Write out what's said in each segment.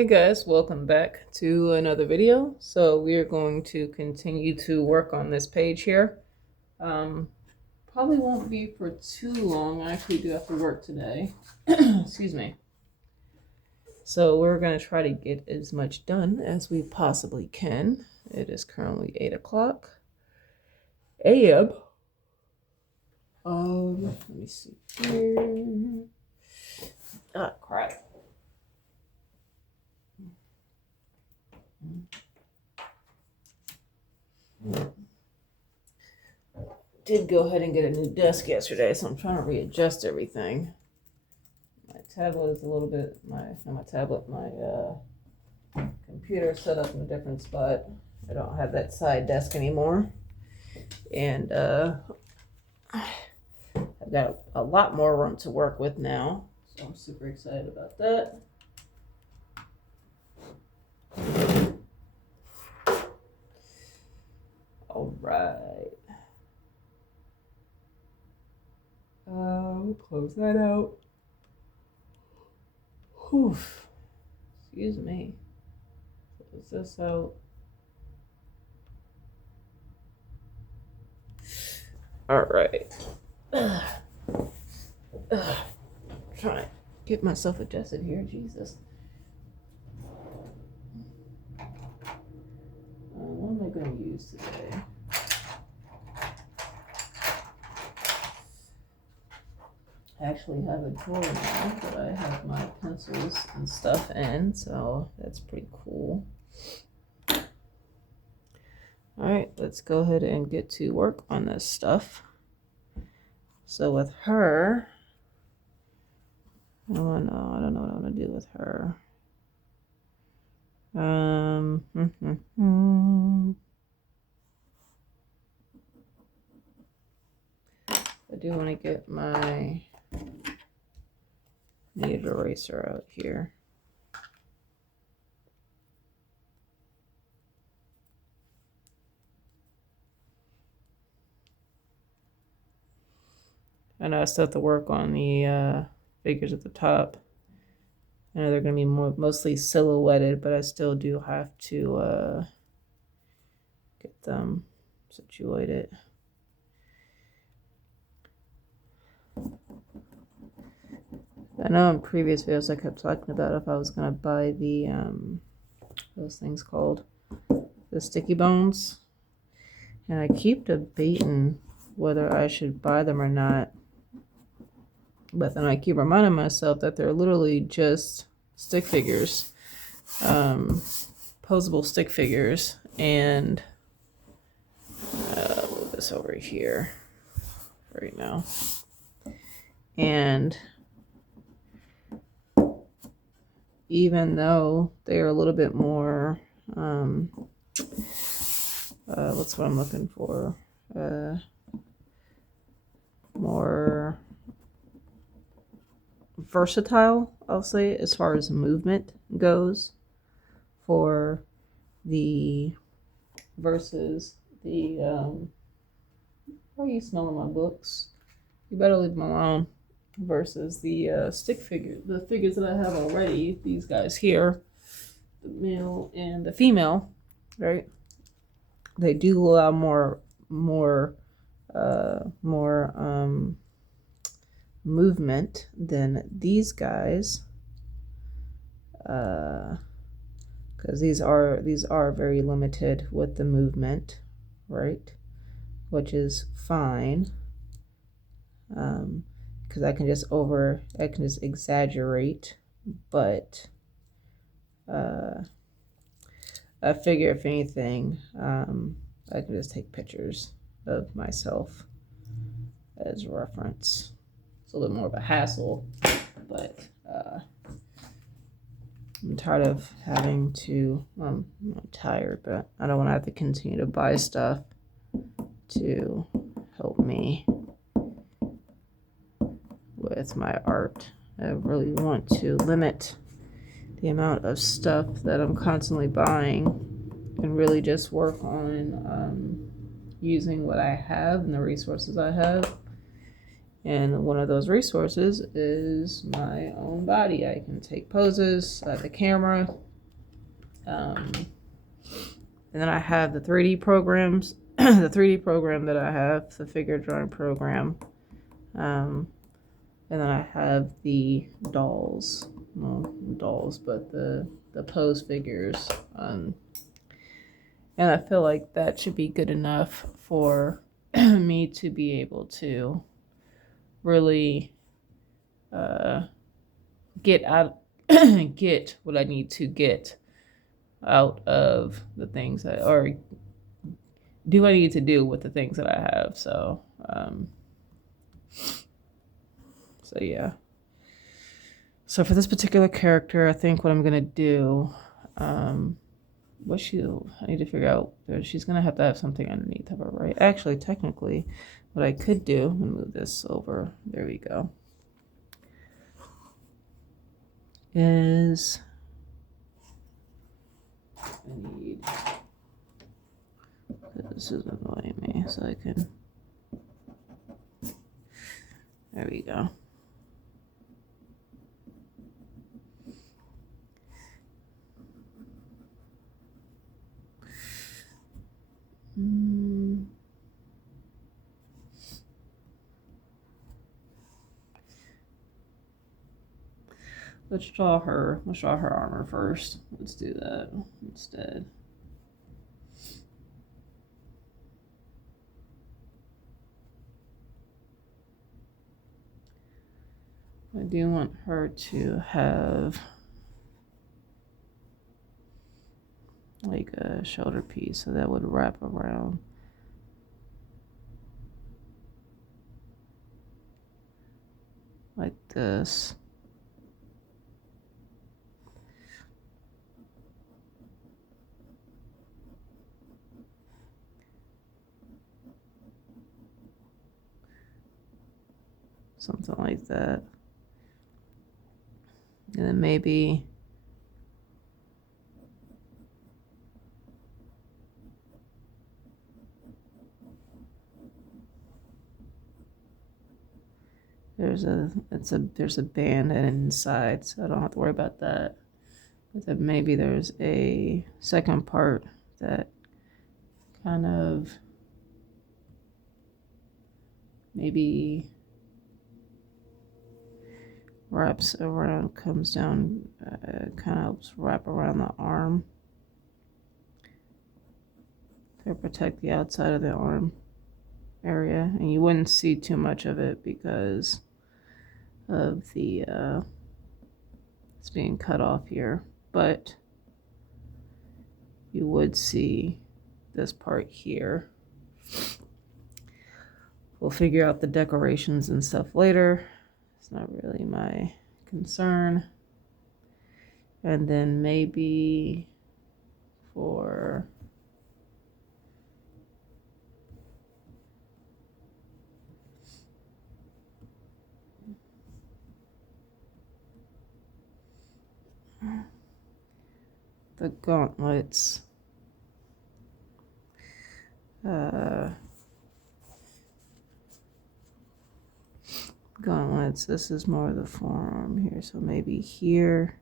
Hey guys, welcome back to another video. So we are going to continue to work on this page here. Probably won't be for too long. I actually do have to work today. Excuse me. So we're going to try to get as much done as we possibly can. It is currently 8 o'clock a.m. Let me see here. Ah, crap. Did go ahead and get a new desk yesterday, so I'm trying to readjust everything. My tablet is a little bit, my computer set up in a different spot. I don't have that side desk anymore. And I've got a lot more room to work with now, so I'm super excited about that. All right. We'll close that out. Whew. Excuse me. Close this out. All right. Trying to get myself adjusted here. Jesus. What am I going to use today? I actually have a drawer now that I have my pencils and stuff in, so that's pretty cool. All right, let's go ahead and get to work on this stuff. So with her, I don't know what I want to do with her. I do want to get my kneaded eraser out here. I know I still have to work on the figures at the top. I know they're going to be mostly silhouetted, but I still do have to get them situated. I know in previous videos I kept talking about if I was going to buy the, those things called, the sticky bones. And I keep debating whether I should buy them or not. But then I keep reminding myself that they're literally just stick figures, posable stick figures. And move this over here right now. And even though they are a little bit more, what's what I'm looking for? More versatile, I'll say, as far as movement goes for the versus the why are you smelling my books? You better leave them alone. Versus the stick figure, the figures that I have already, these guys here, the male and the female, right? They do allow more movement than these guys, because these are very limited with the movement, right? Which is fine, because I can just exaggerate, but I figure if anything, I can just take pictures of myself as reference. It's a little more of a hassle, but I'm tired of having to, I'm not tired, but I don't want to have to continue to buy stuff to help me with my art. I really want to limit the amount of stuff that I'm constantly buying and really just work on using what I have and the resources I have. And one of those resources is my own body. I can take poses, I have the camera, And then I have the 3D programs, the 3D program that I have, the figure drawing program. And then I have the dolls, well, dolls, but the pose figures. And I feel like that should be good enough for me to be able to really get out, get what I need to get out of the things that, or do I need to do with the things that I have. So yeah. So for this particular character, I think what I'm gonna do, I need to figure out. She's gonna have to have something underneath of her, right? Actually, technically, what I could do, let me move this over. There we go. Is I need. This is annoying me, so I can. There we go. Let's draw her armor first. Let's do that instead. I do want her to have like a shoulder piece, so that would wrap around. Like this. Something like that. And then maybe there's a band inside, so I don't have to worry about that. But then maybe there's a second part that kind of maybe wraps around, comes down, kind of helps wrap around the arm to protect the outside of the arm area. And you wouldn't see too much of it because of the it's being cut off here, but you would see this part here. We'll figure out the decorations and stuff later. It's not really my concern. And then maybe for the gauntlets, this is more of the forearm here, so maybe here,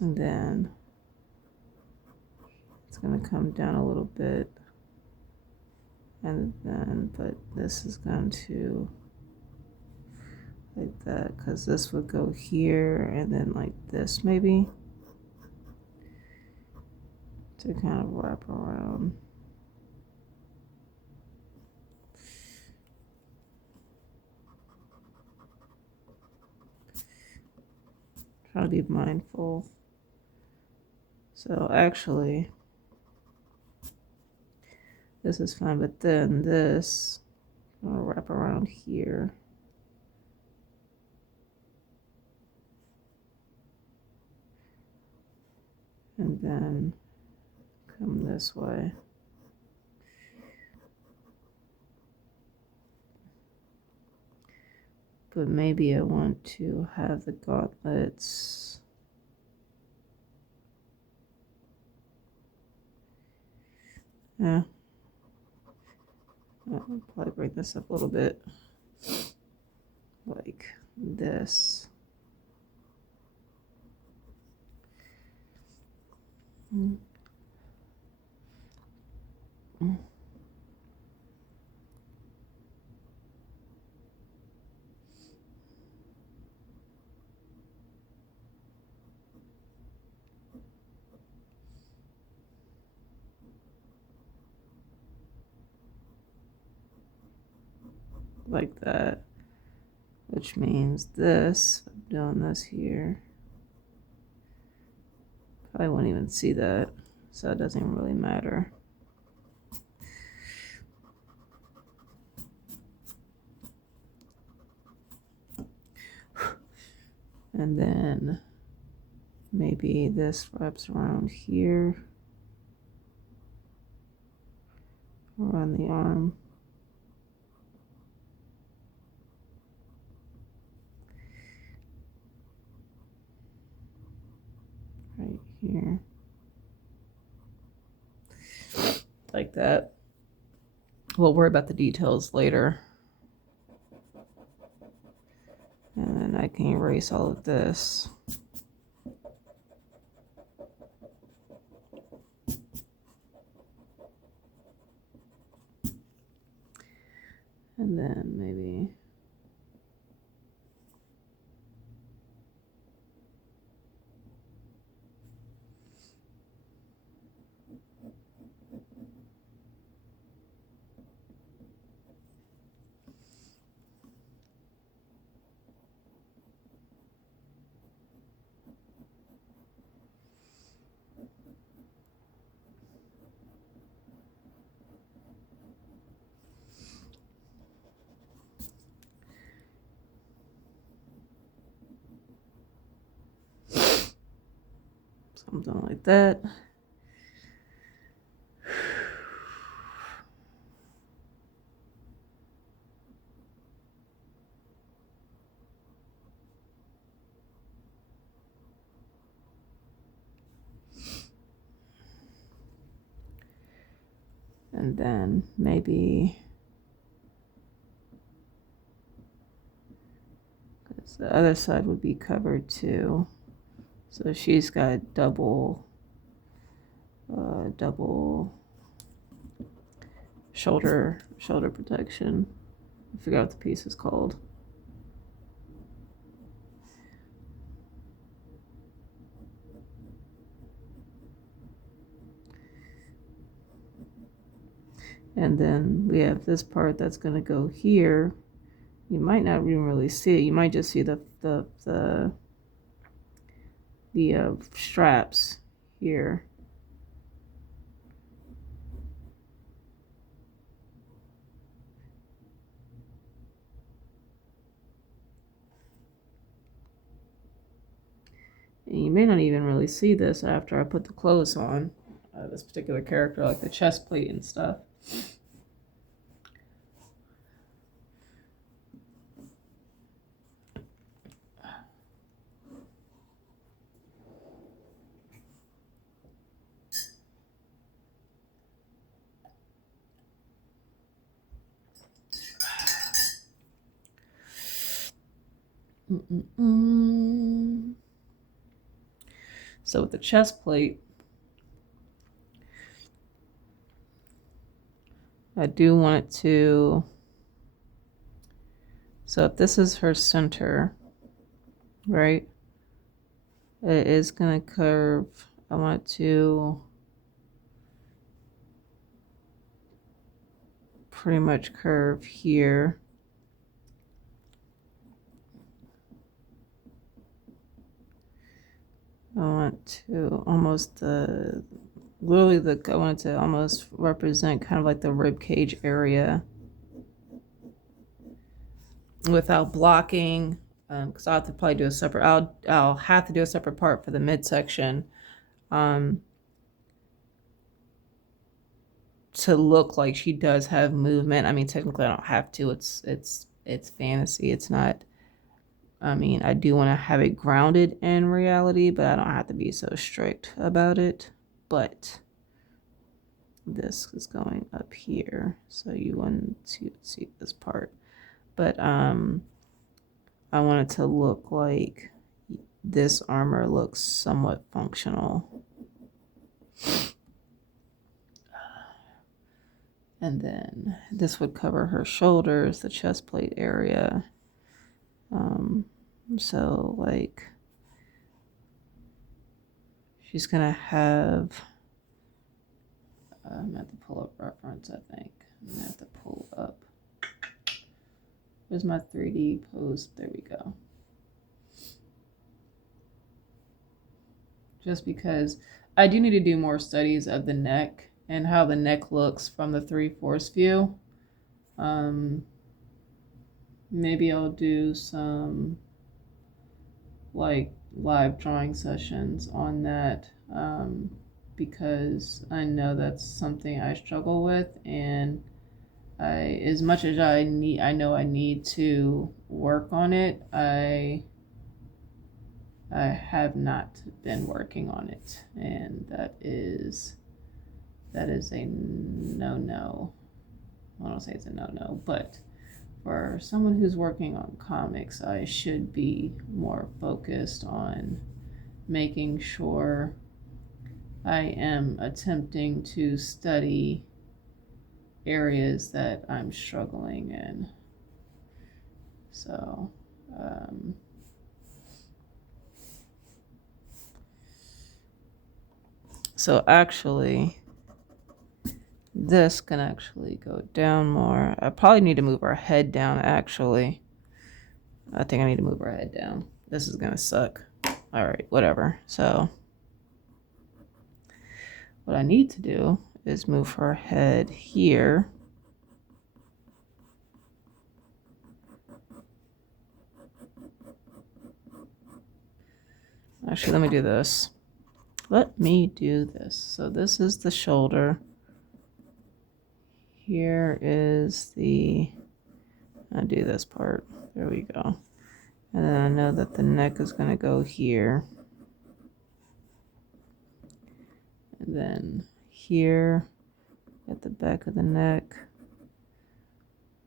and then it's going to come down a little bit, and then, but this is going to like that, because this would go here, and then like this maybe, to kind of wrap around. Try to be mindful. So actually, this is fine, but then this, I'm gonna wrap around here. And then come this way. But maybe I want to have the gauntlets. Yeah. I'll probably bring this up a little bit. Like this. Like that, which means this, I'm doing this here, I won't even see that, so it doesn't even really matter. And then maybe this wraps around here, around the arm. Right here. Like that. We'll worry about the details later. And then I can erase all of this. And then maybe something like that. And then maybe the other side would be covered too. So she's got double shoulder protection. I forgot what the piece is called. And then we have this part that's going to go here. You might not even really see it. You might just see the straps here. And you may not even really see this after I put the clothes on this particular character, like the chest plate and stuff. So with the chest plate, I do want it to, so if this is her center, right, it is going to curve. I want it to pretty much curve here. I want to almost literally I want it to almost represent kind of like the rib cage area without blocking, because I'll have to probably do a separate, I'll have to do a separate part for the midsection to look like she does have movement. I mean, technically I don't have to. It's fantasy. It's not, I mean, I do want to have it grounded in reality, but I don't have to be so strict about it. But this is going up here, so you want to see this part. But I want it to look like this armor looks somewhat functional. And then this would cover her shoulders, the chest plate area. So like she's gonna have, I'm gonna have to pull up reference, I think. I'm gonna have to pull up. Where's my 3D pose? There we go. Just because I do need to do more studies of the neck and how the neck looks from the 3/4 view. Maybe I'll do some like live drawing sessions on that, because I know that's something I struggle with, and as much as I know I need to work on it, I have not been working on it, and that is a no. I don't say it's a no, but for someone who's working on comics, I should be more focused on making sure I am attempting to study areas that I'm struggling in. So, actually, this can actually go down more. I probably need to move our head down, actually. I think I need to move our head down. This is gonna suck. All right, whatever. So what I need to do is move her head here. Actually, let me do this. So this is the shoulder. Here is I'll do this part. There we go. And then I know that the neck is going to go here. And then here at the back of the neck.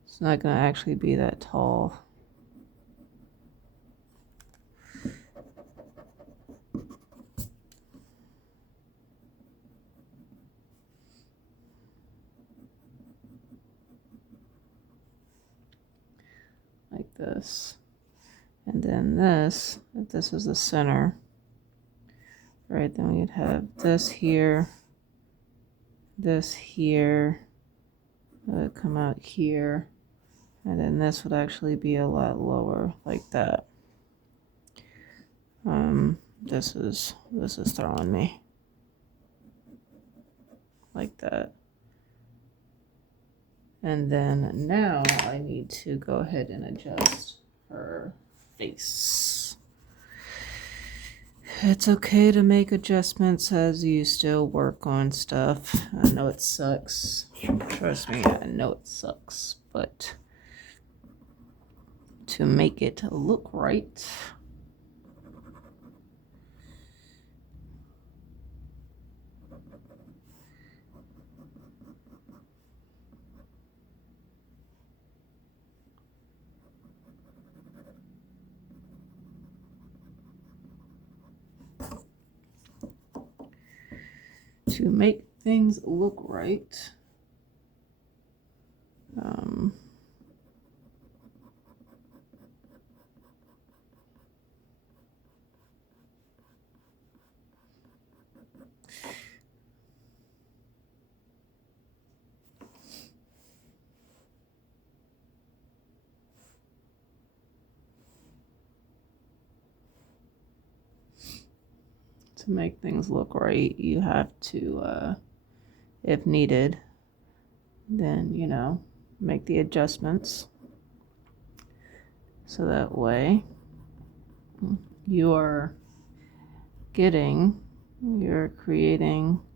It's not going to actually be that tall. Like this. And then this, if this is the center, right, then we'd have this here, it would come out here, and then this would actually be a lot lower, like that. This is throwing me, like that. And then now I need to go ahead and adjust her face. It's okay to make adjustments as you still work on stuff. I know it sucks. Trust me, I know it sucks. But to make it look right, to make things look right, you have to, if needed, then, make the adjustments. So that way you're creating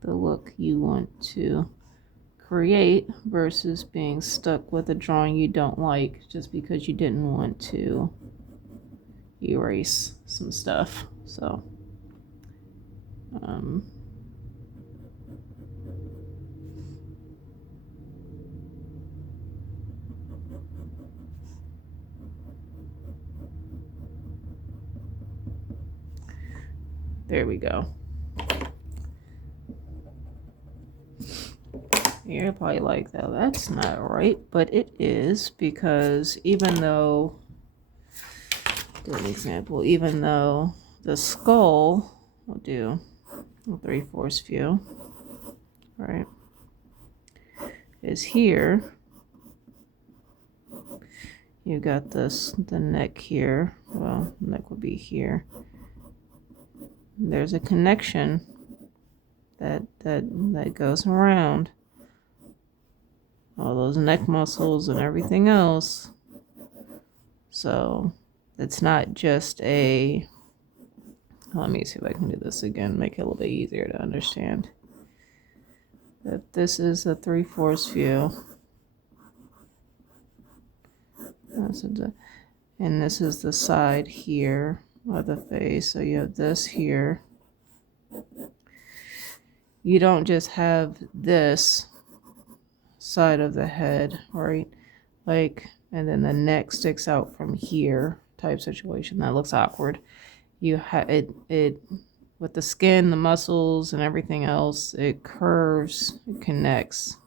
the look you want to create versus being stuck with a drawing you don't like just because you didn't want to erase some stuff. So there we go. You're probably like, though, that's not right, but it is, because even though, give an example, even though the skull, we'll do a 3/4 view, right, is here. You got this, the neck here. Well, neck would be here. There's a connection that goes around all those neck muscles and everything else. So it's not just a, let me see if I can do this again, make it a little bit easier to understand. If this is a 3/4 view, and this is the side here of the face, so you have this here. You don't just have this side of the head, right? Like, and then the neck sticks out from here type situation. That looks awkward. You have it with the skin, the muscles, and everything else. It curves, it connects.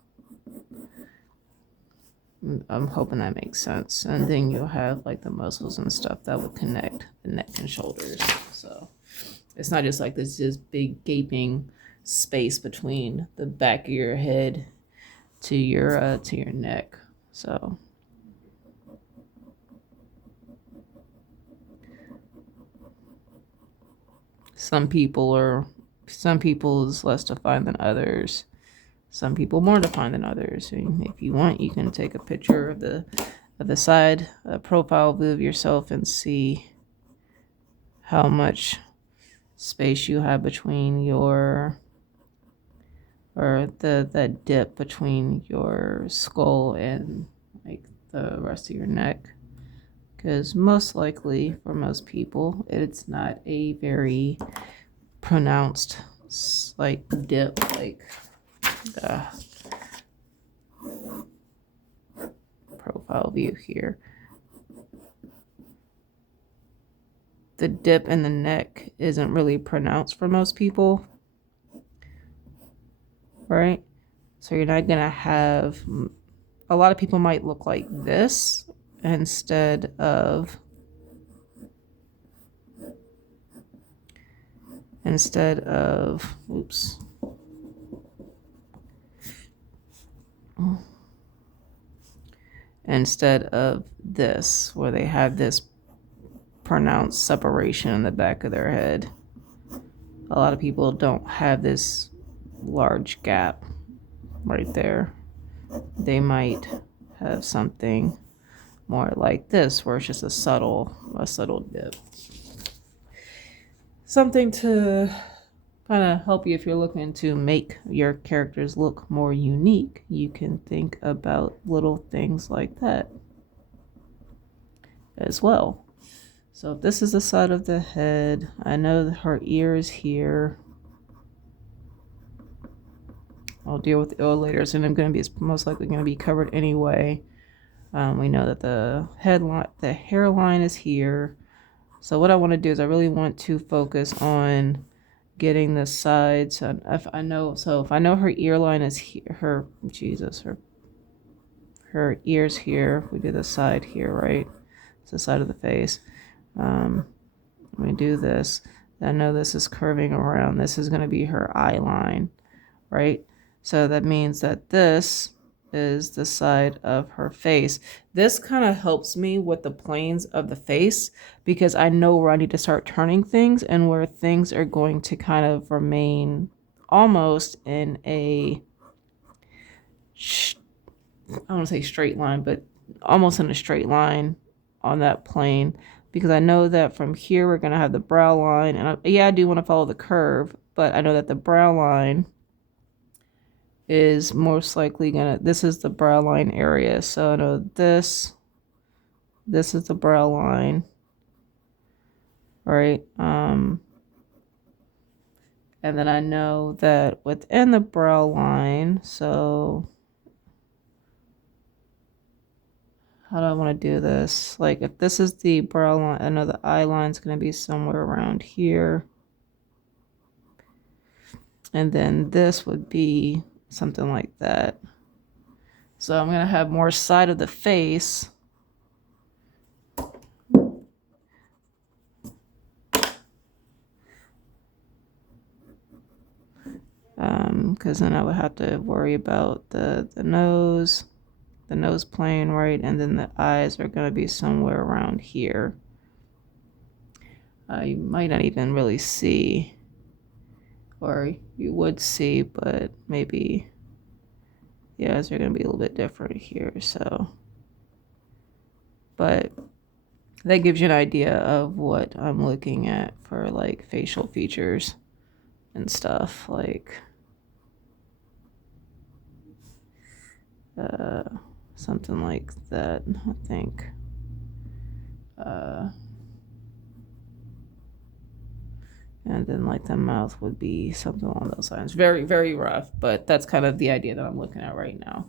I'm hoping that makes sense. And then you'll have like the muscles and stuff that would connect the neck and shoulders. So it's not just like this just big gaping space between the back of your head to your neck. So some people is less defined than others. Some people more defined than others. And if you want, you can take a picture of the side profile view of yourself and see how much space you have between your, or that dip between your skull and like the rest of your neck. Because most likely for most people, it's not a very pronounced like dip, like the profile view here. The dip in the neck isn't really pronounced for most people, right? So you're not gonna have, a lot of people might look like this instead of oops, instead of this, where they have this pronounced separation in the back of their head. A lot of people don't have this large gap right there. They might have something more like this, where it's just a subtle dip. Something to kind of help you if you're looking to make your characters look more unique. You can think about little things like that as well. So if this is the side of the head, I know that her ear is here. I'll deal with the oil later, and I'm going to be most likely going to be covered anyway. We know that the hairline is here. So what I want to do is I really want to focus on getting the sides. If I know her ear line is here, her ears here. We do the side here, right? It's the side of the face. We do this. I know this is curving around. This is going to be her eye line, right? So that means that this is the side of her face. This kind of helps me with the planes of the face, because I know where I need to start turning things and where things are going to kind of remain almost in a, I don't want to say straight line, but almost in a straight line on that plane, because I know that from here we're going to have the brow line, and I do want to follow the curve, but I know that the brow line is most likely this is the brow line area. So I know this is the brow line, right? And then I know that within the brow line, so how do I want to do this? Like if this is the brow line, I know the eye line is going to be somewhere around here. And then this would be something like that. So I'm going to have more side of the face. Because then I would have to worry about the nose plane, right? And then the eyes are going to be somewhere around here. You might not even really see, or you would see, but maybe the eyes are going to be a little bit different here. So, but that gives you an idea of what I'm looking at for like facial features and stuff, like something like that, I think. And then like the mouth would be something along those lines. Very, very rough, but that's kind of the idea that I'm looking at right now.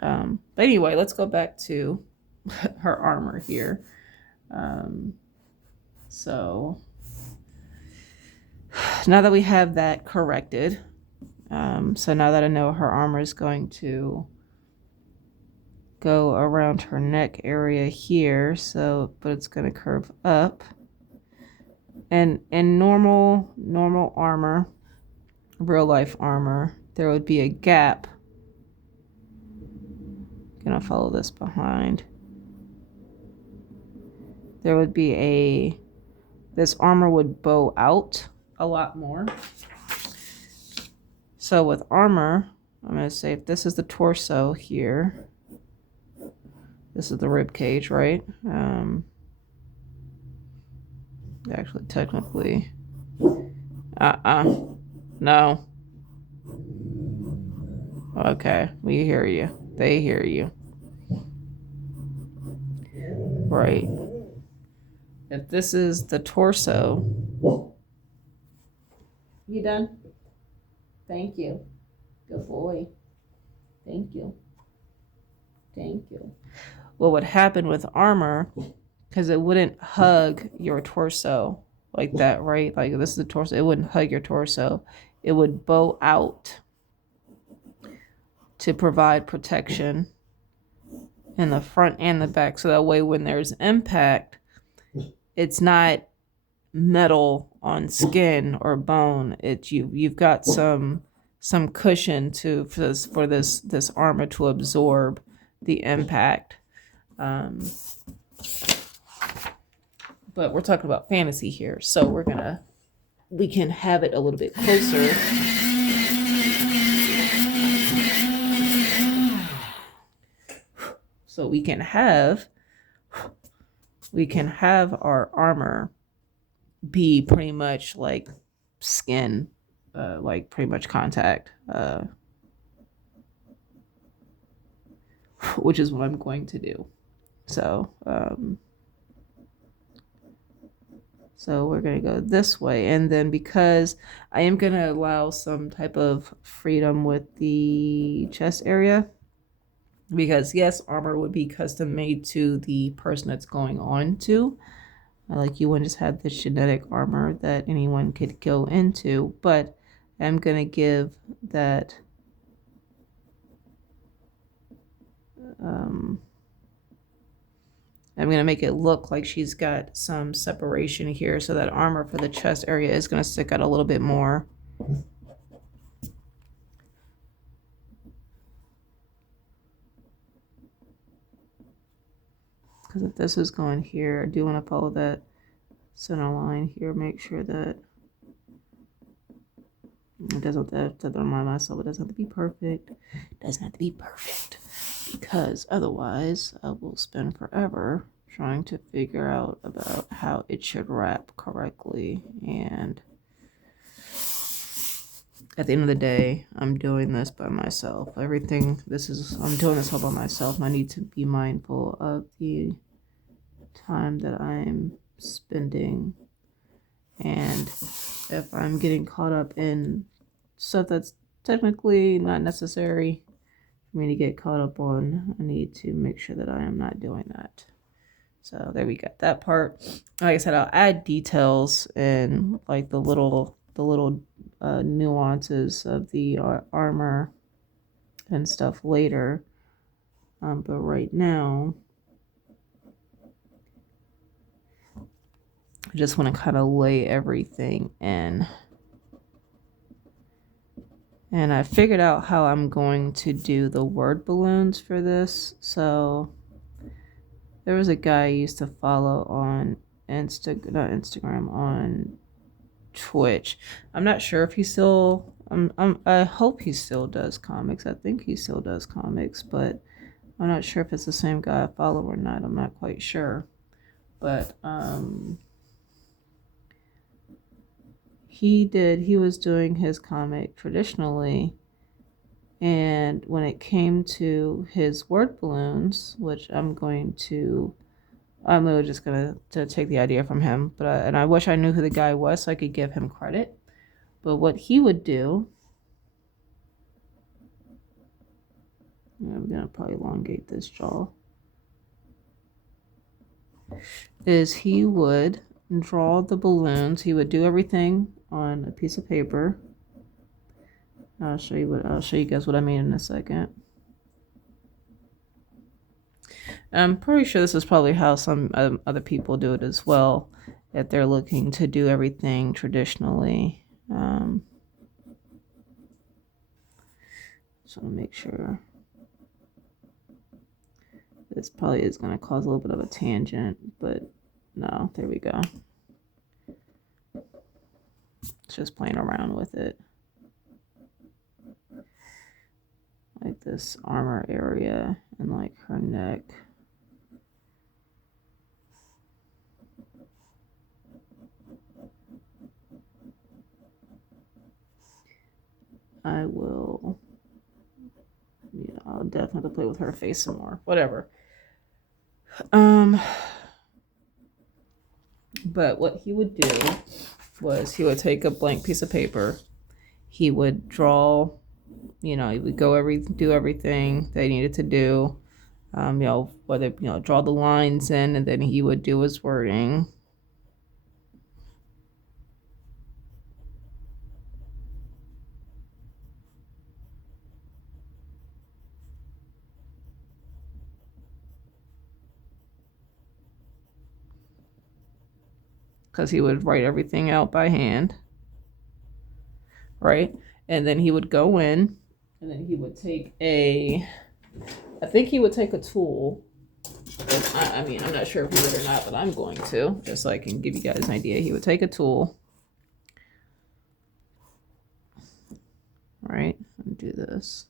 But anyway, let's go back to her armor here. So now that we have that corrected, so now that I know her armor is going to go around her neck area here, so but it's going to curve up. And in normal armor, real life armor, there would be a gap. I'm gonna follow this behind. There would be this armor would bow out a lot more. So with armor, I'm gonna say if this is the torso here, this is the rib cage, right? Actually, technically, no. Okay, we hear you. They hear you. Right. If this is the torso. You done? Thank you. Good boy. Thank you. Thank you. What would happen with armor, because it wouldn't hug your torso like that, right? Like this is the torso. It wouldn't hug your torso. It would bow out to provide protection in the front and the back. So that way when there's impact, it's not metal on skin or bone. It's you've got some cushion for this armor to absorb the impact. But we're talking about fantasy here, so we can have it a little bit closer. So we can have our armor be pretty much like skin, like pretty much contact, which is what I'm going to do. So we're going to go this way. And then because I am going to allow some type of freedom with the chest area, because yes, armor would be custom made to the person that's going on to. Like you wouldn't just have this genetic armor that anyone could go into, but I'm going to give that I'm going to make it look like she's got some separation here, so that armor for the chest area is going to stick out a little bit more. Because if this is going here, I do want to follow that center line here. Make sure that it doesn't have to remind myself, it doesn't have to be perfect. It doesn't have to be perfect. Because otherwise I will spend forever trying to figure out about how it should wrap correctly. And at the end of the day, I'm doing this by myself. I'm doing this all by myself. And I need to be mindful of the time that I'm spending. And if I'm getting caught up in stuff that's technically not necessary for me to get caught up on, I need to make sure that I am not doing that. So there we got that part. Like I said, I'll add details and like the little nuances of the armor and stuff later. But right now, I just want to kind of lay everything in. And I figured out how I'm going to do the word balloons for this. So there was a guy I used to follow on not Instagram, on Twitch. I'm not sure if he still, I hope he still does comics. I think he still does comics, but I'm not sure if it's the same guy I follow or not. I'm not quite sure. But he was doing his comic traditionally, and when it came to his word balloons, which I'm literally just gonna to take the idea from him, but and I wish I knew who the guy was so I could give him credit. But what he would do, I'm gonna probably elongate this jaw, is he would draw the balloons. He would do everything on a piece of paper. I'll show you guys what I mean in a second. I'm pretty sure this is probably how some other people do it as well, if they're looking to do everything traditionally. Just want to make sure. This probably is going to cause a little bit of a tangent, but no, there we go. It's just playing around with it. Like this armor area and like her neck. I'll definitely play with her face some more. Whatever. But what he would do was he would take a blank piece of paper. He would draw, he would do everything they needed to do. Whether, draw the lines in, and then he would do his wording. Because he would write everything out by hand, right? And then he would go in, and then he would take a tool. I'm not sure if he would or not, but I'm going to, just so I can give you guys an idea. He would take a tool, right? And do this.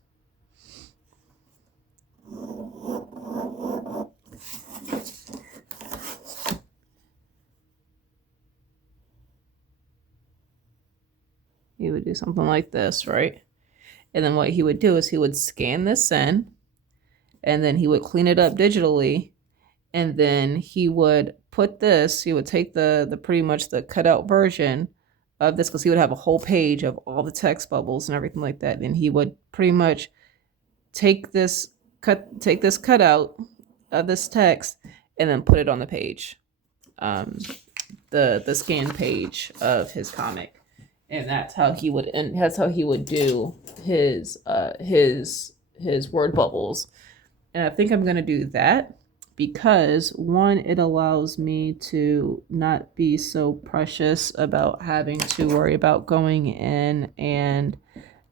He would do something like this, right? And then what he would do is he would scan this in, and then he would clean it up digitally, and then he would take the pretty much the cutout version of this, because he would have a whole page of all the text bubbles and everything like that. And he would pretty much take this cutout of this text and then put it on the page, the scan page of his comic. And that's how he would do his word bubbles. And I think I'm gonna do that because, one, it allows me to not be so precious about having to worry about going in and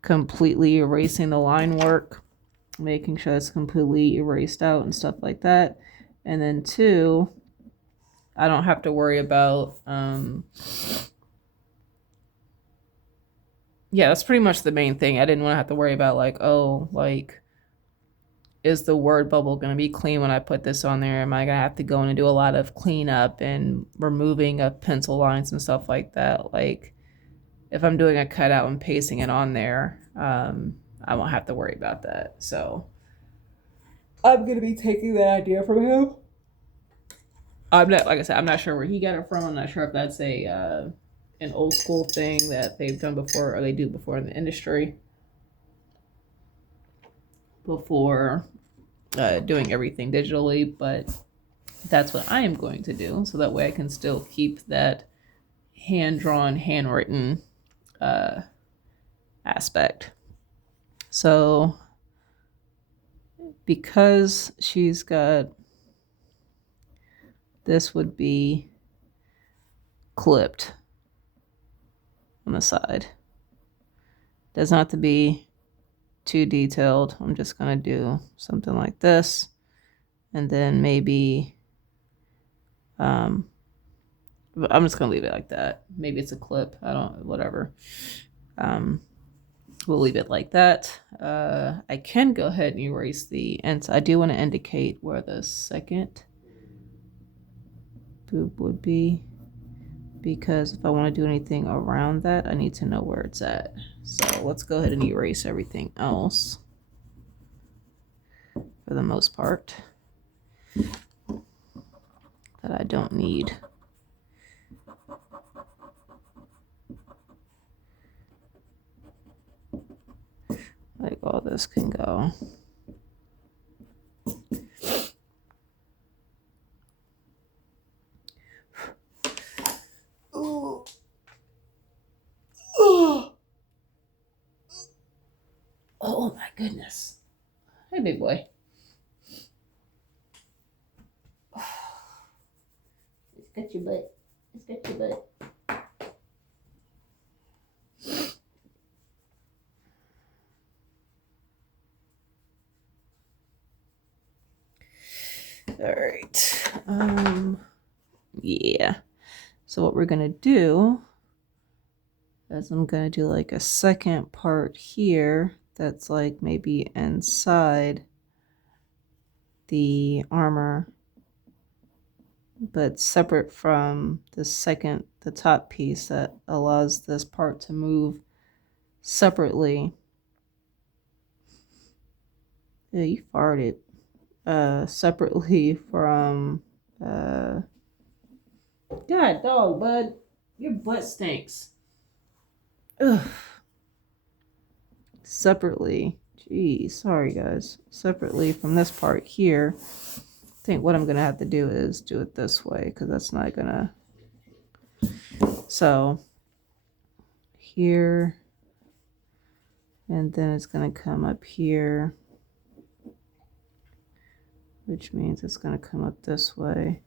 completely erasing the line work, making sure it's completely erased out and stuff like that. And then two, I don't have to worry about that's pretty much the main thing. I didn't want to have to worry about is the word bubble going to be clean when I put this on there? Am I going to have to go in and do a lot of cleanup and removing of pencil lines and stuff like that? Like, if I'm doing a cutout and pasting it on there, I won't have to worry about that. So I'm going to be taking that idea from him. I'm not sure where he got it from. I'm not sure if that's an old school thing that they've done before, or they do before in the industry, before doing everything digitally. But that's what I am going to do, so that way I can still keep that hand-drawn, handwritten aspect. So because she's got, this would be clipped on the side. Doesn't have to be too detailed. I'm just gonna do something like this, and then maybe I'm just gonna leave it like that. Maybe it's a clip, I don't, whatever. We'll leave it like that. I can go ahead and erase the ends. I do want to indicate where the second boob would be, because if I want to do anything around that, I need to know where it's at. So let's go ahead and erase everything else for the most part that I don't need. Like all this can go. Ooh. Oh. Oh my goodness. Hey, big boy. Let's get your butt. Let's get your butt. All right. Yeah. So what we're gonna do is I'm gonna do like a second part here that's like maybe inside the armor, but separate from the top piece that allows this part to move separately. Yeah, you farted. Separately from God dog, bud. Your butt stinks. Ugh. Separately. Geez, sorry guys. Separately from this part here. I think what I'm gonna have to do is do it this way, because that's not gonna. So here, and then it's gonna come up here, which means it's gonna come up this way.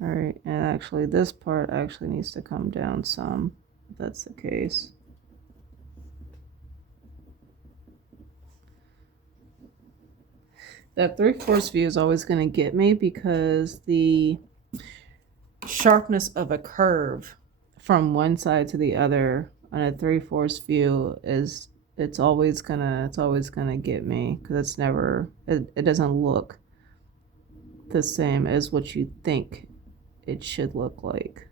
All right, and actually this part actually needs to come down some, if that's the case. That 3/4 view is always going to get me, because the sharpness of a curve from one side to the other on a 3/4 view is, it's always gonna get me, because it's never, it doesn't look the same as what you think it should look like.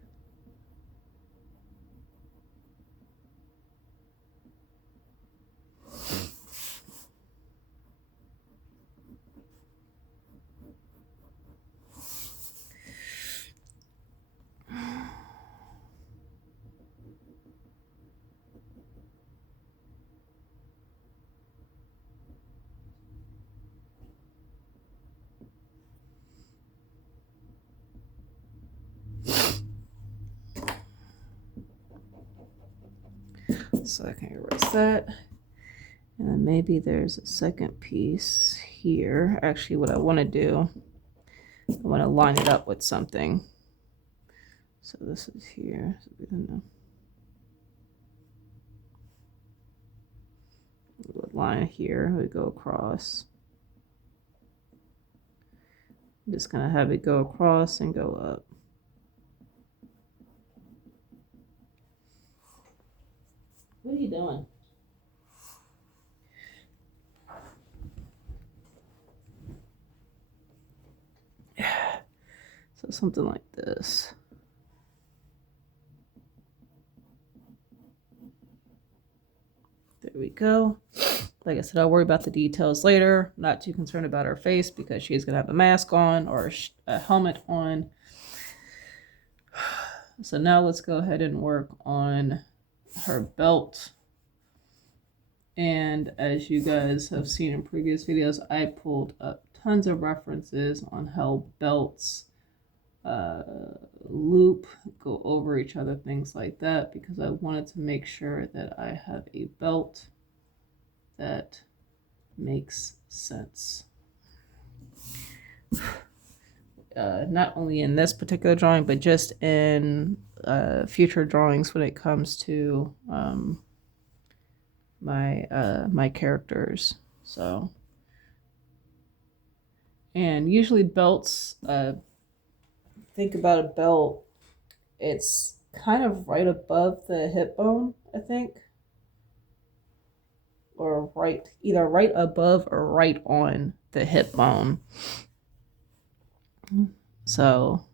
So I can erase that. And then maybe there's a second piece here. Actually, what I want to do, I want to line it up with something. So this is here. So we don't know. We would line here, we go across. I'm just gonna have it go across and go up. What are you doing? So something like this. There we go. Like I said, I'll worry about the details later. Not too concerned about her face, because she's gonna have a mask on or a helmet on. So now let's go ahead and work on her belt. And as you guys have seen in previous videos, I pulled up tons of references on how belts loop, go over each other, things like that, because I wanted to make sure that I have a belt that makes sense. Not only in this particular drawing, but just in future drawings when it comes to my characters. So, and usually belts. Think about a belt. It's kind of right above the hip bone, I think, or either right above or right on the hip bone. So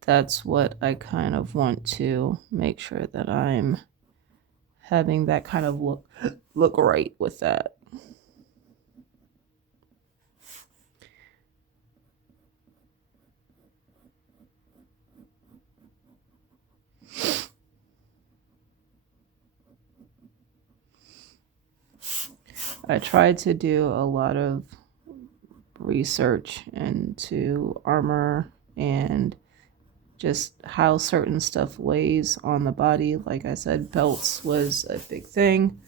that's what I kind of want to make sure that I'm having that kind of look right with that. I tried to do a lot of research into armor and just how certain stuff lays on the body. Like I said, belts was a big thing.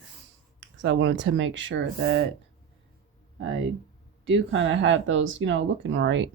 So I wanted to make sure that I do kind of have those, looking right.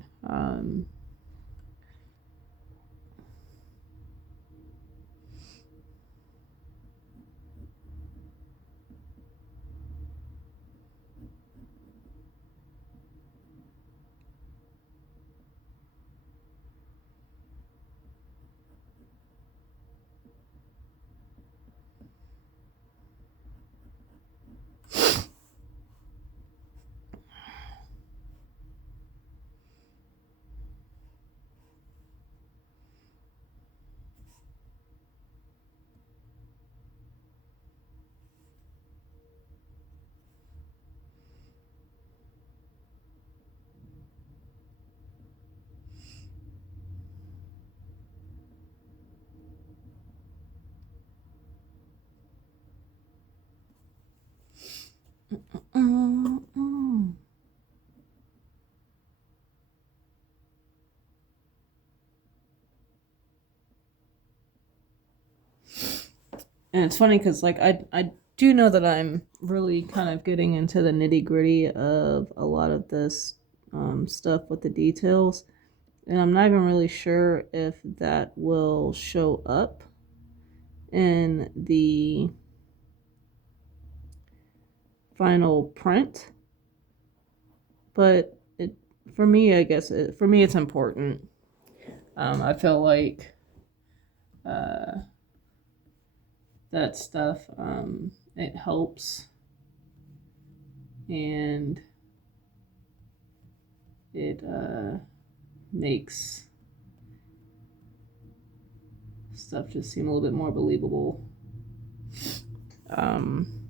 Mm-mm. And it's funny because like I do know that I'm really kind of getting into the nitty gritty of a lot of this stuff with the details, and I'm not even really sure if that will show up in the final print. But for me, I guess for me it's important. I feel like uh, that stuff it helps, and it makes stuff just seem a little bit more believable. Um,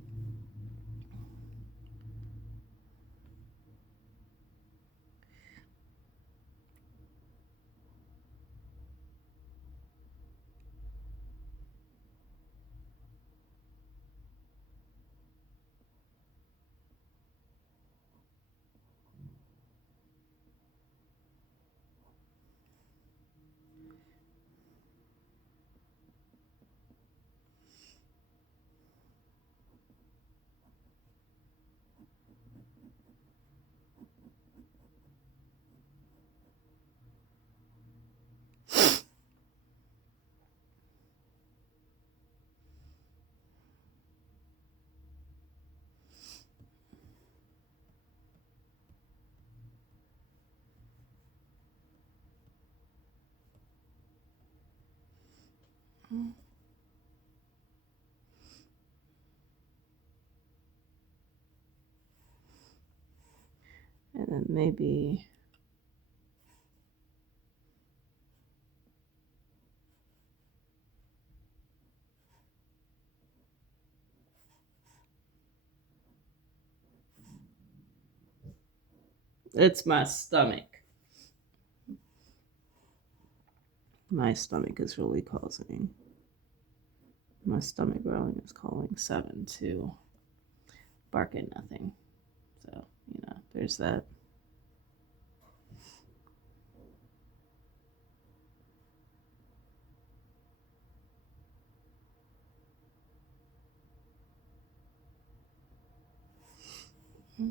and then maybe it's my stomach. My stomach is really causing. My stomach growling is calling 7 to bark at nothing. So, there's that. This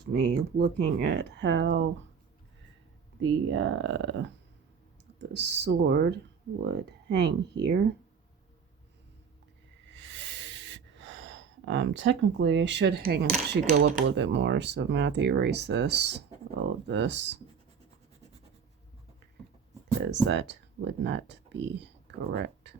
is me looking at how the sword would hang here. Technically, it should go up a little bit more, so I'm gonna have to erase all of this, because that would not be correct.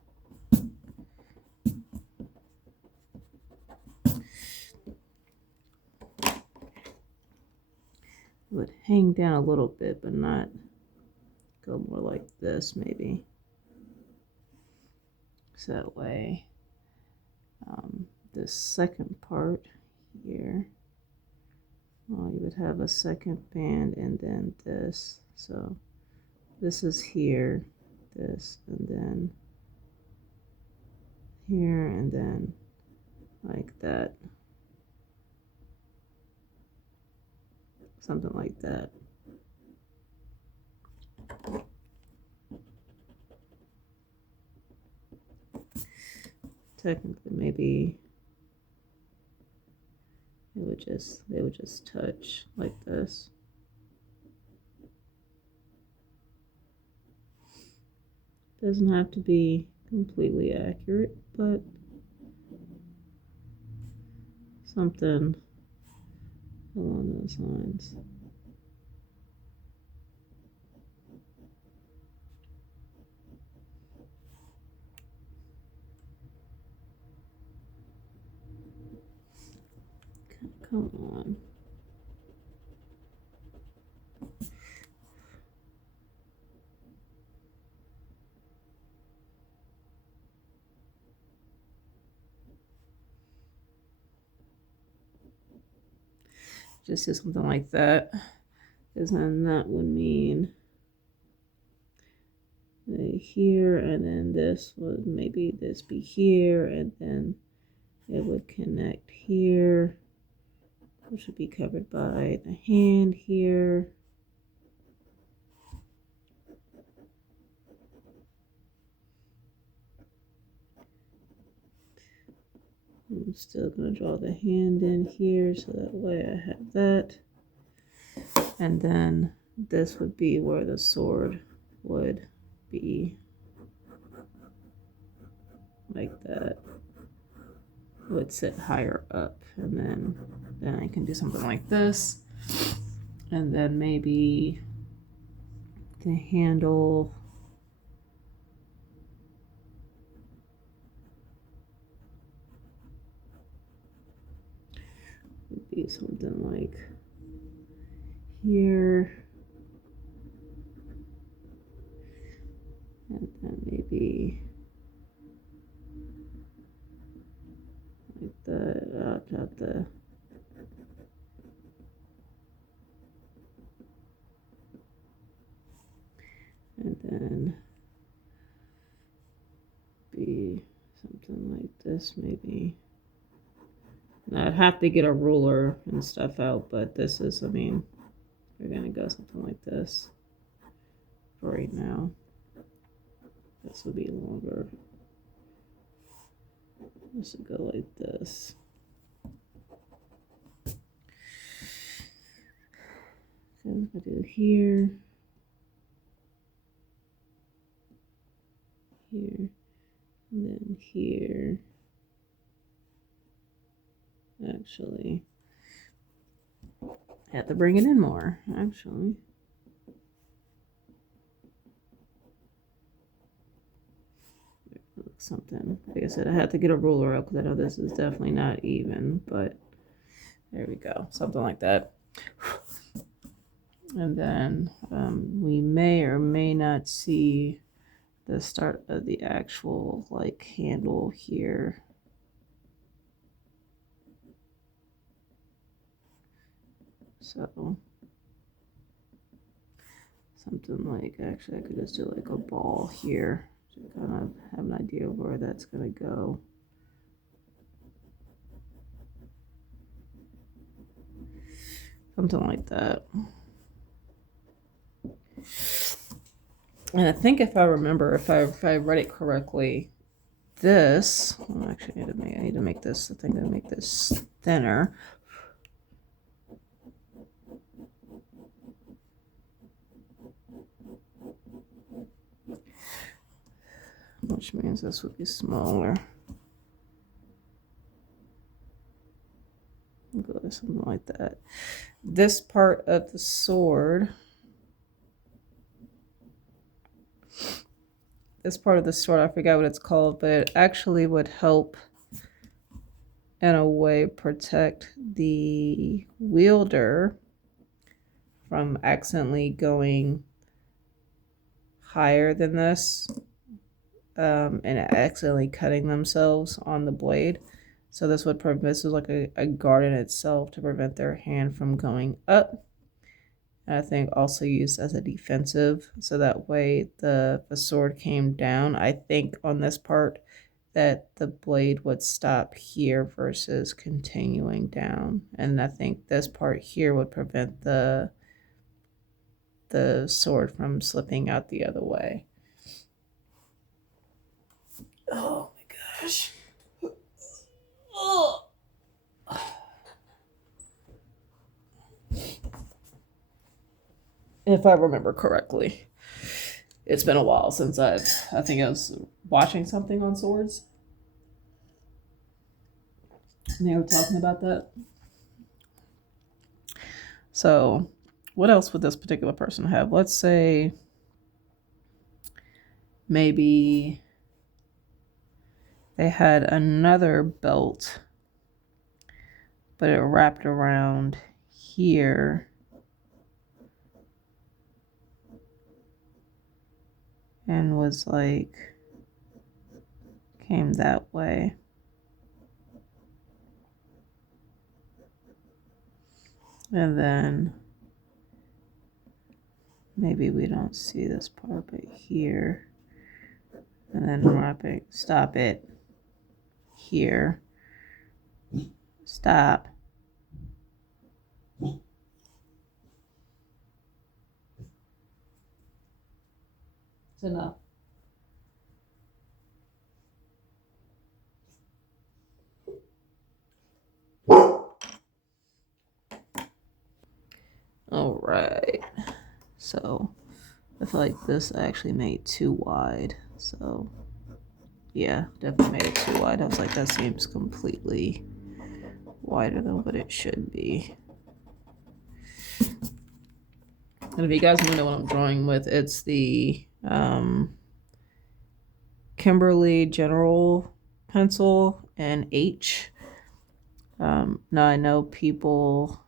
It would hang down a little bit, but not go more like this, maybe. So that way, this second part here, you would have a second band and then this. So this is here, this, and then here, and then like that. Something like that. Technically, maybe they would just touch like this. Doesn't have to be completely accurate, but something along those lines. Come on. Just do something like that, because then that would mean here, and then this would maybe this be here, and then it would connect here, which would be covered by the hand here. I'm still going to draw the hand in here, so that way I have that. And then this would be where the sword would be, like that. It would sit higher up, and then I can do something like this. And then maybe the handle would be something like here, and then maybe like that, not the, and then be something like this maybe. Now I'd have to get a ruler and stuff out, but this is, I mean, we're gonna go something like this for right now. This will be longer. This will go like this. So I'm gonna do here, here, and then here. Actually, I have to bring it in more, actually. It looks something. Like I said, I had to get a ruler up because I know this is definitely not even, but there we go. Something like that. And then we may or may not see the start of the actual like handle here. So something like, actually I could just do like a ball here to kind of have an idea of where that's going to go. Something like that. And I think if I remember, if I read it correctly, this, actually I need to make this, I think I make this thinner. Which means this would be smaller. Go to something like that. This part of the sword, I forgot what it's called, but it actually would help in a way protect the wielder from accidentally going higher than this and accidentally cutting themselves on the blade. So this would prevent, this is like a guard in itself to prevent their hand from going up. And I think also used as a defensive, so that way the sword came down. I think on this part that the blade would stop here versus continuing down. And I think this part here would prevent the sword from slipping out the other way. Oh my gosh. Oh. If I remember correctly. It's been a while since I think I was watching something on swords. And they were talking about that. So, what else would this particular person have? Let's say maybe they had another belt, but it wrapped around here. And was like, came that way. And then maybe we don't see this part, but here. And then wrapping, stop it. Here. Stop. It's enough. All right. So I feel like this actually made too wide. So yeah, definitely made it too wide. I was like, that seems completely wider than what it should be. And if you guys want to know what I'm drawing with, it's the Kimberly General pencil and H. Now I know people,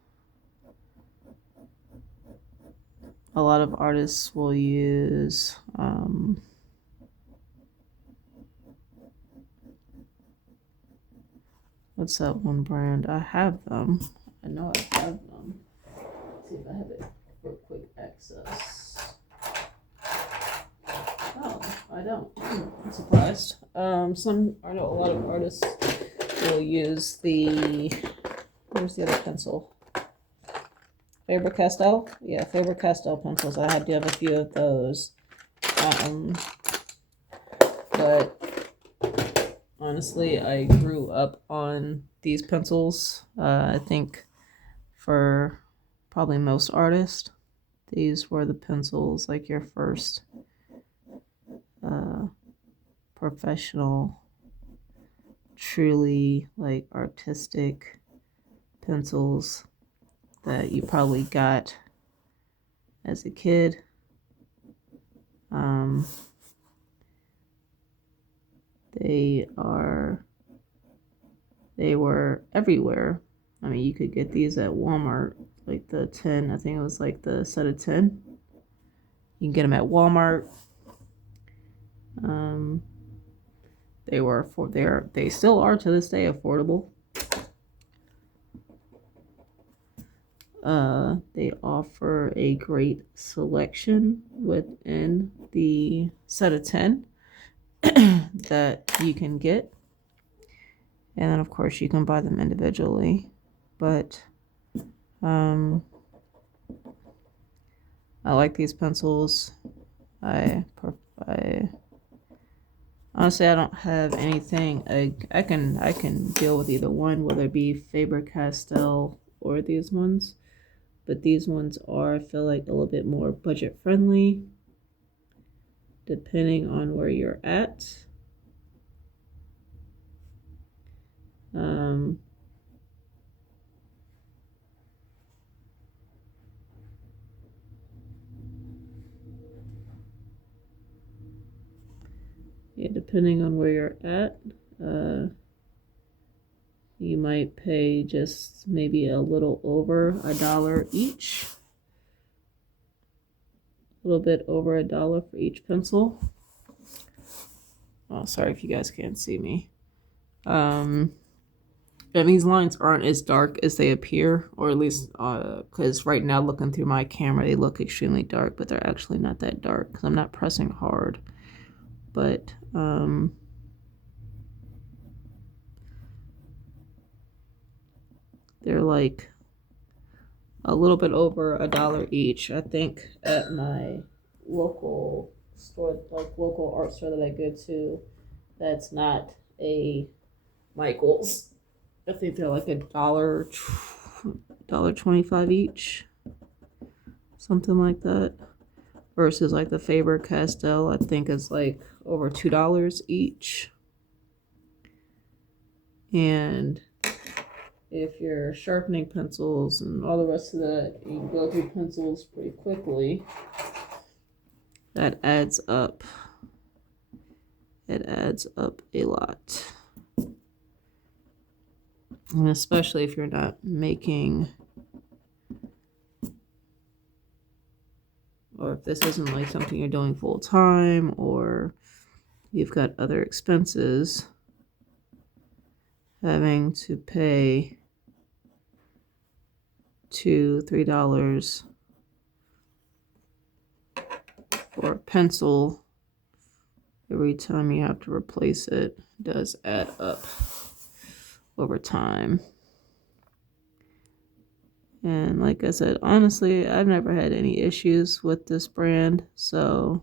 a lot of artists will use what's that one brand? I have them. I know I have them. Let's see if I have it for quick access. Oh, I don't. I'm surprised. I know a lot of artists will use the, where's the other pencil? Faber-Castell? Yeah, Faber-Castell pencils. I do have a few of those. But honestly, I grew up on these pencils. I think for probably most artists, these were the pencils, like your first professional, truly like artistic pencils that you probably got as a kid. They were everywhere. I mean, you could get these at Walmart, like the 10, I think it was like the set of 10. You can get them at Walmart. They still are to this day affordable. They offer a great selection within the set of 10 that you can get. And then, of course, you can buy them individually. But I like these pencils. I honestly, I don't have anything. I can deal with either one, whether it be Faber-Castell or these ones. But these ones are, I feel like, a little bit more budget friendly, depending on where you're at. Yeah, depending on where you're at, you might pay just maybe a little over $1 each. A little bit over $1 for each pencil. Oh, sorry if you guys can't see me. And these lines aren't as dark as they appear, or at least because right now looking through my camera, they look extremely dark, but they're actually not that dark because I'm not pressing hard. But they're like a little bit over $1 each. I think at my local store, like local art store that I go to, that's not a Michael's. I think they're like $1.25 each, something like that. Versus like the Faber-Castell, I think is like over $2 each. And if you're sharpening pencils and all the rest of that, you can go through pencils pretty quickly. That adds up. It adds up a lot. And especially if you're not making, or if this isn't like something you're doing full time, or you've got other expenses, having to pay $2-3 for a pencil every time you have to replace it does add up over time. And like I said, honestly, I've never had any issues with this brand, so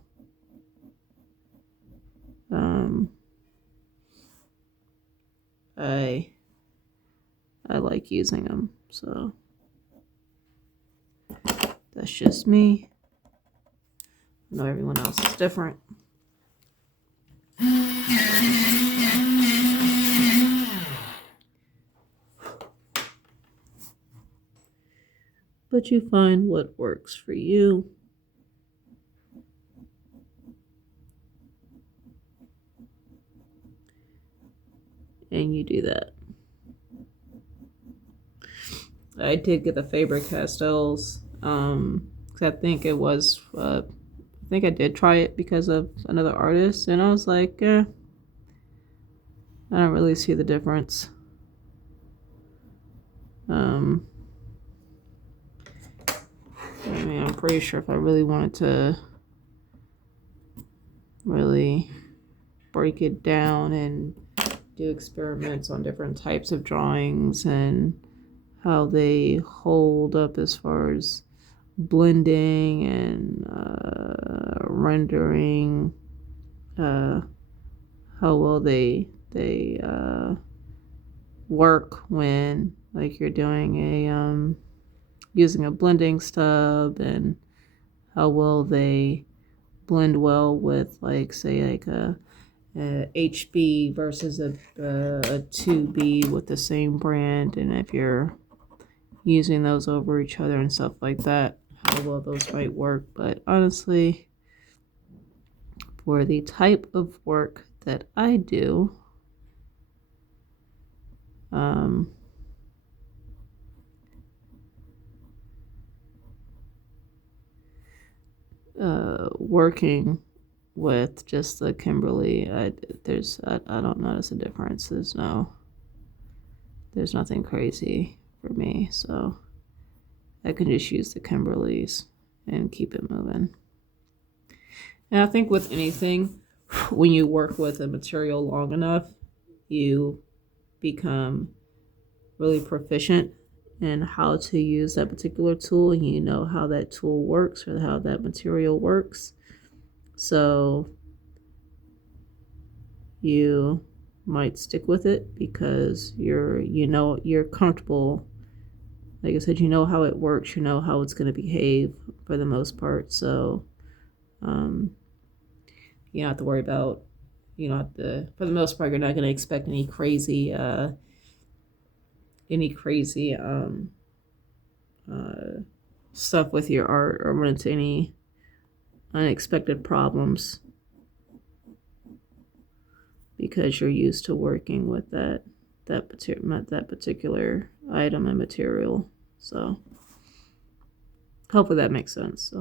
I like using them. So that's just me. I know everyone else is different. But you find what works for you. And you do that. I did get the Faber-Castells. I think it was, I think I did try it because of another artist. And I was like, I don't really see the difference. I mean, I'm pretty sure if I really wanted to really break it down and do experiments on different types of drawings and how they hold up as far as blending and rendering, how well they work when like you're doing a using a blending stub, and how well they blend well with like say like a HB versus a 2B with the same brand, and if you're using those over each other and stuff like that, how well those might work. But honestly, for the type of work that I do, working with just the Kimberly, I don't notice a difference. There's nothing crazy for me, so I can just use the Kimberlys and keep it moving. And I think with anything, when you work with a material long enough, you become really proficient in how to use that particular tool, and you know how that tool works or how that material works. So you might stick with it because you're comfortable. Like I said, you know how it works, you know how it's going to behave for the most part. So you don't have to worry about, for the most part, you're not going to expect any crazy stuff with your art or run into any unexpected problems because you're used to working with that particular item and material. So hopefully that makes sense.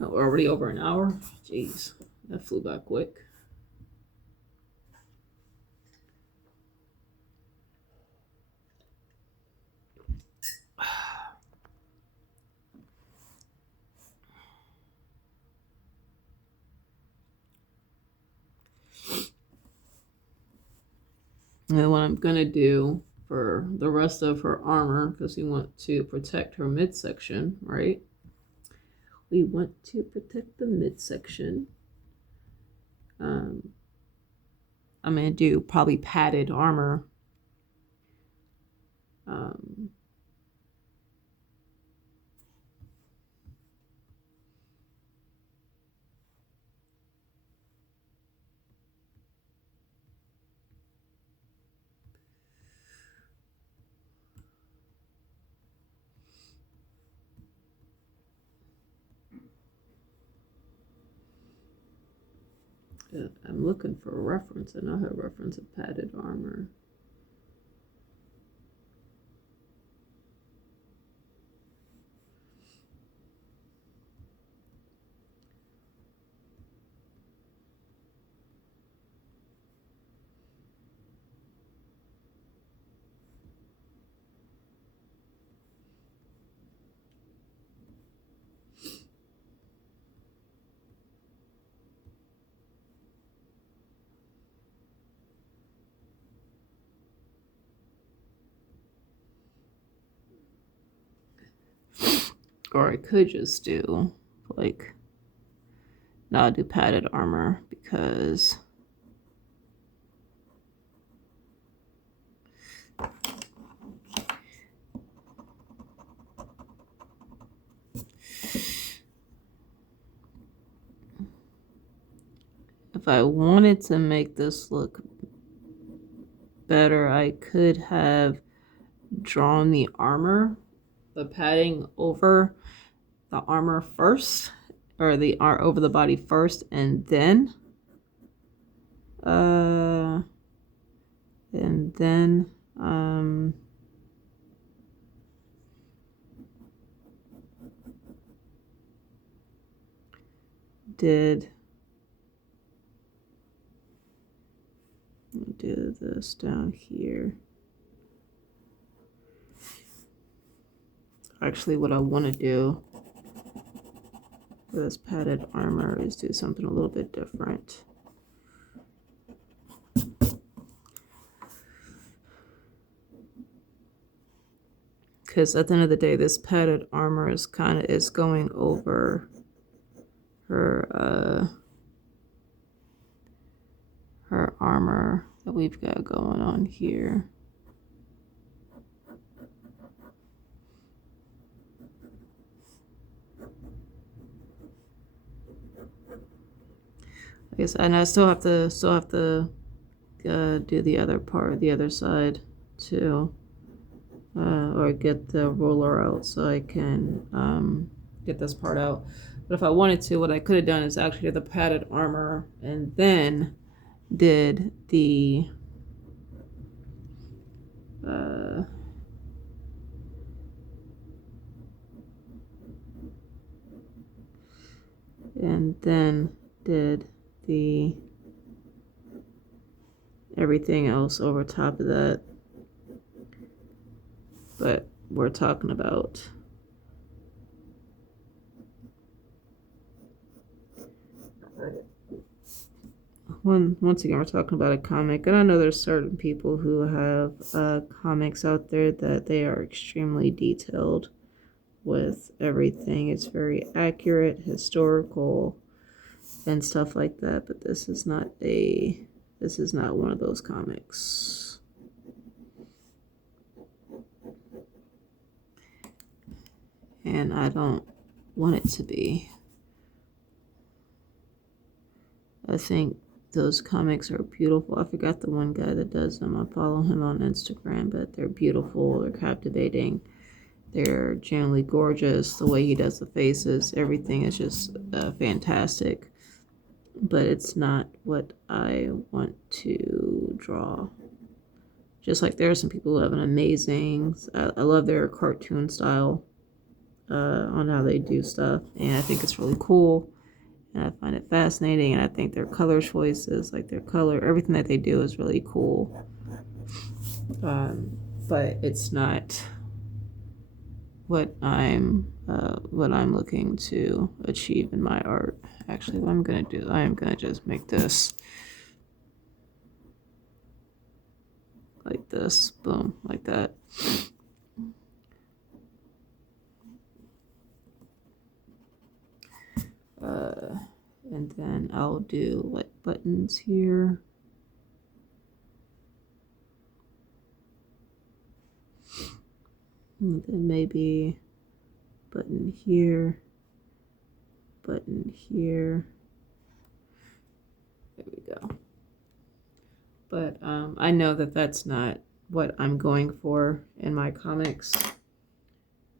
We're already over an hour. Jeez, that flew by quick. And what I'm gonna do for the rest of her armor, because we want to protect her midsection, right? We want to protect the midsection. I'm gonna do probably padded armor. I'm looking for a reference. I know her reference of padded armor. Or I could just do I'll do padded armor because if if I wanted to make this look better, I could have drawn the armor, the padding over the armor first, or the over the body first, and then did do this down here. Actually, what I want to do for this padded armor is do something a little bit different. Because at the end of the day, this padded armor is going over her her armor that we've got going on here. I guess, and I still have to do the other part, the other side too, or get the ruler out so I can get this part out. But if I wanted to, what I could have done is actually did the padded armor and then did the everything else over top of that. But we're talking about once again, we're talking about a comic, and I know there's certain people who have comics out there that they are extremely detailed with everything. It's very accurate, historical, and stuff like that. But this is not one of those comics. And I don't want it to be. I think those comics are beautiful. I forgot the one guy that does them. I follow him on Instagram, but they're beautiful. They're captivating. They're generally gorgeous. The way he does the faces, everything is just fantastic. But it's not what I want to draw. Just like there are some people who have an amazing, I love their cartoon style on how they do stuff. And I think it's really cool. And I find it fascinating, and I think their color choices, like their color, everything that they do is really cool. But it's not what I'm looking to achieve in my art. Actually, what I'm gonna do, I am gonna just make this like this, boom, like that. And then I'll do like buttons here. And then maybe button here, button here. There we go. But I know that that's not what I'm going for in my comics.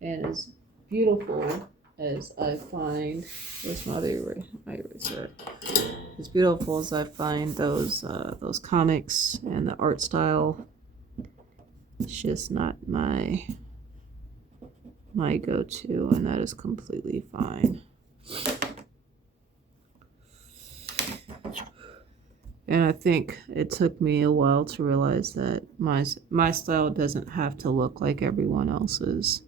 And as beautiful as I find, where's my eraser? As beautiful as I find those comics and the art style, it's just not my go-to, and that is completely fine. And I think it took me a while to realize that my style doesn't have to look like everyone else's.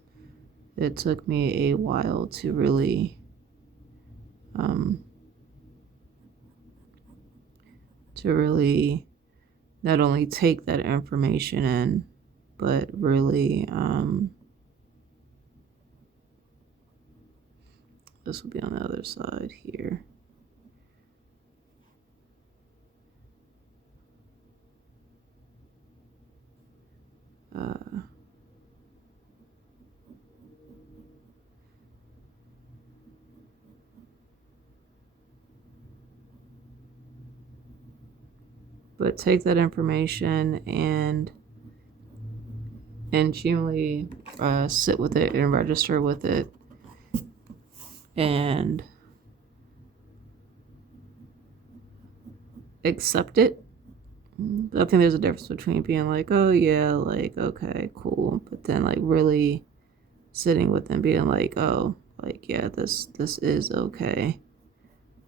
It took me a while to really not only take that information in, but really this will be on the other side here. But take that information and genuinely sit with it and register with it, and accept it. I think there's a difference between being like, oh yeah, like, okay, cool, but then like really sitting with and being like, oh, like, yeah, this is okay.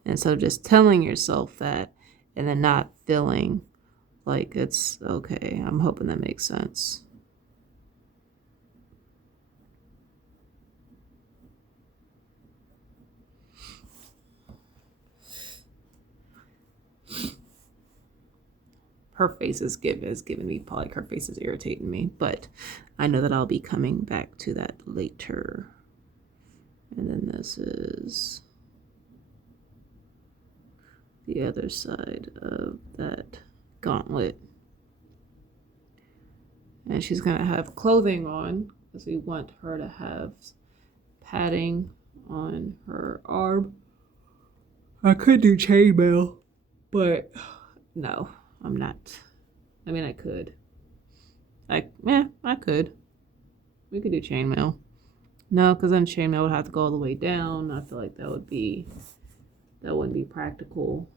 And so just telling yourself that and then not feeling like it's okay. I'm hoping that makes sense. Her face is giving me, probably her face is irritating me, but I know that I'll be coming back to that later. And then this is the other side of that gauntlet. And she's going to have clothing on because we want her to have padding on her arm. I could do chainmail, but no, I'm not. I mean, I could. I could. We could do chainmail. No, because then chainmail would have to go all the way down. I feel like that wouldn't be practical.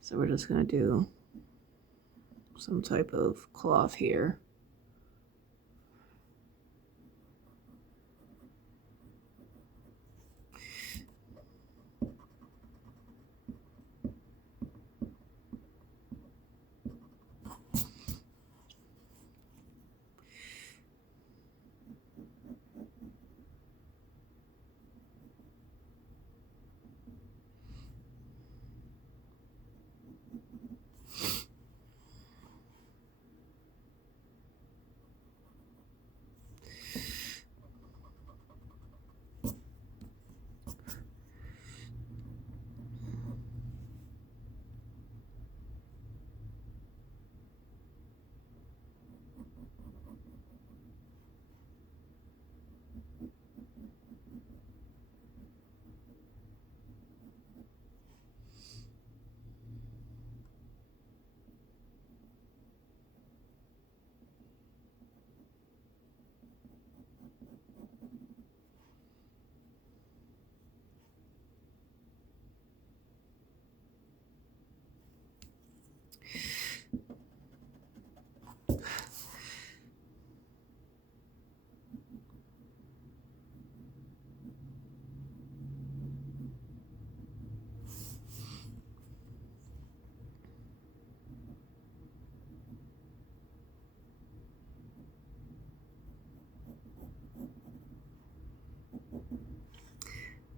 So we're just going to do some type of cloth here.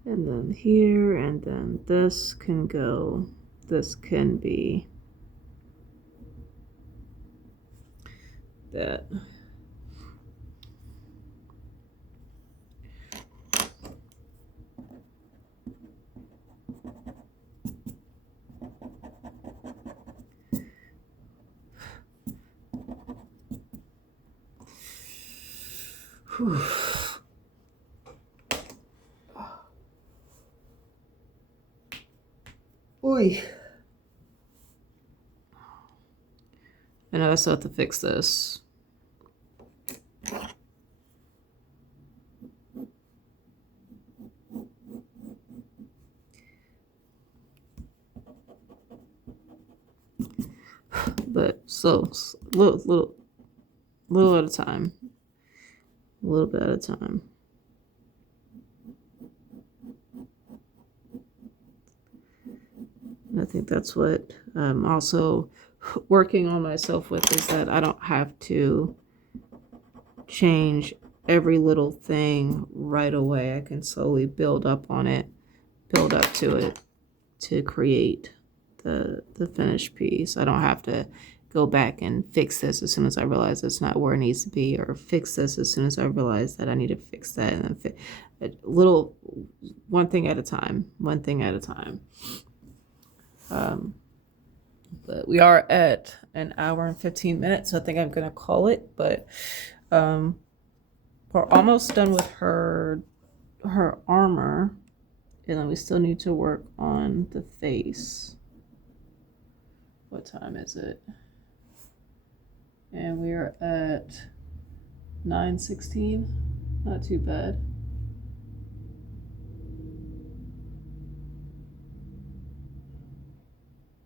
And then here, and then this can go, this can be that. Whew. Oy. And I also have to fix this. But so little at a time. A little bit at a time. I think that's what I'm also working on myself with, is that I don't have to change every little thing right away. I can slowly build up on it, build up to it to create the finished piece. I don't have to go back and fix this as soon as I realize it's not where it needs to be, or fix this as soon as I realize that I need to fix that, and then a little, one thing at a time. But we are at an hour and 15 minutes, so I think I'm gonna call it. But we're almost done with her armor, and then we still need to work on the face. What time is it? And we are at 9:16. Not too bad.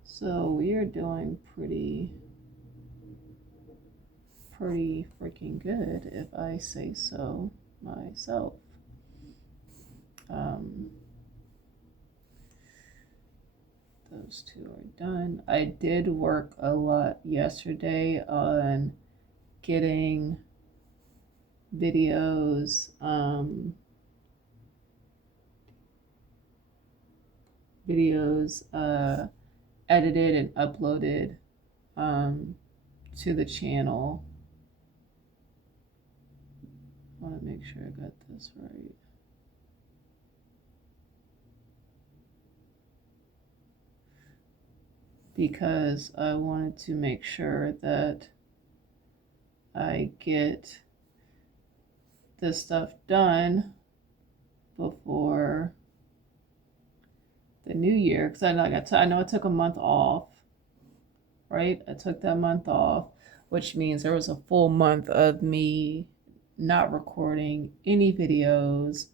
So we are doing pretty freaking good, if I say so myself. Those two are done. I did work a lot yesterday on getting videos edited and uploaded to the channel. I want to make sure I got this right. Because I wanted to make sure that I get this stuff done before the new year. Because I know I took a month off, right? I took that month off, which means there was a full month of me not recording any videos.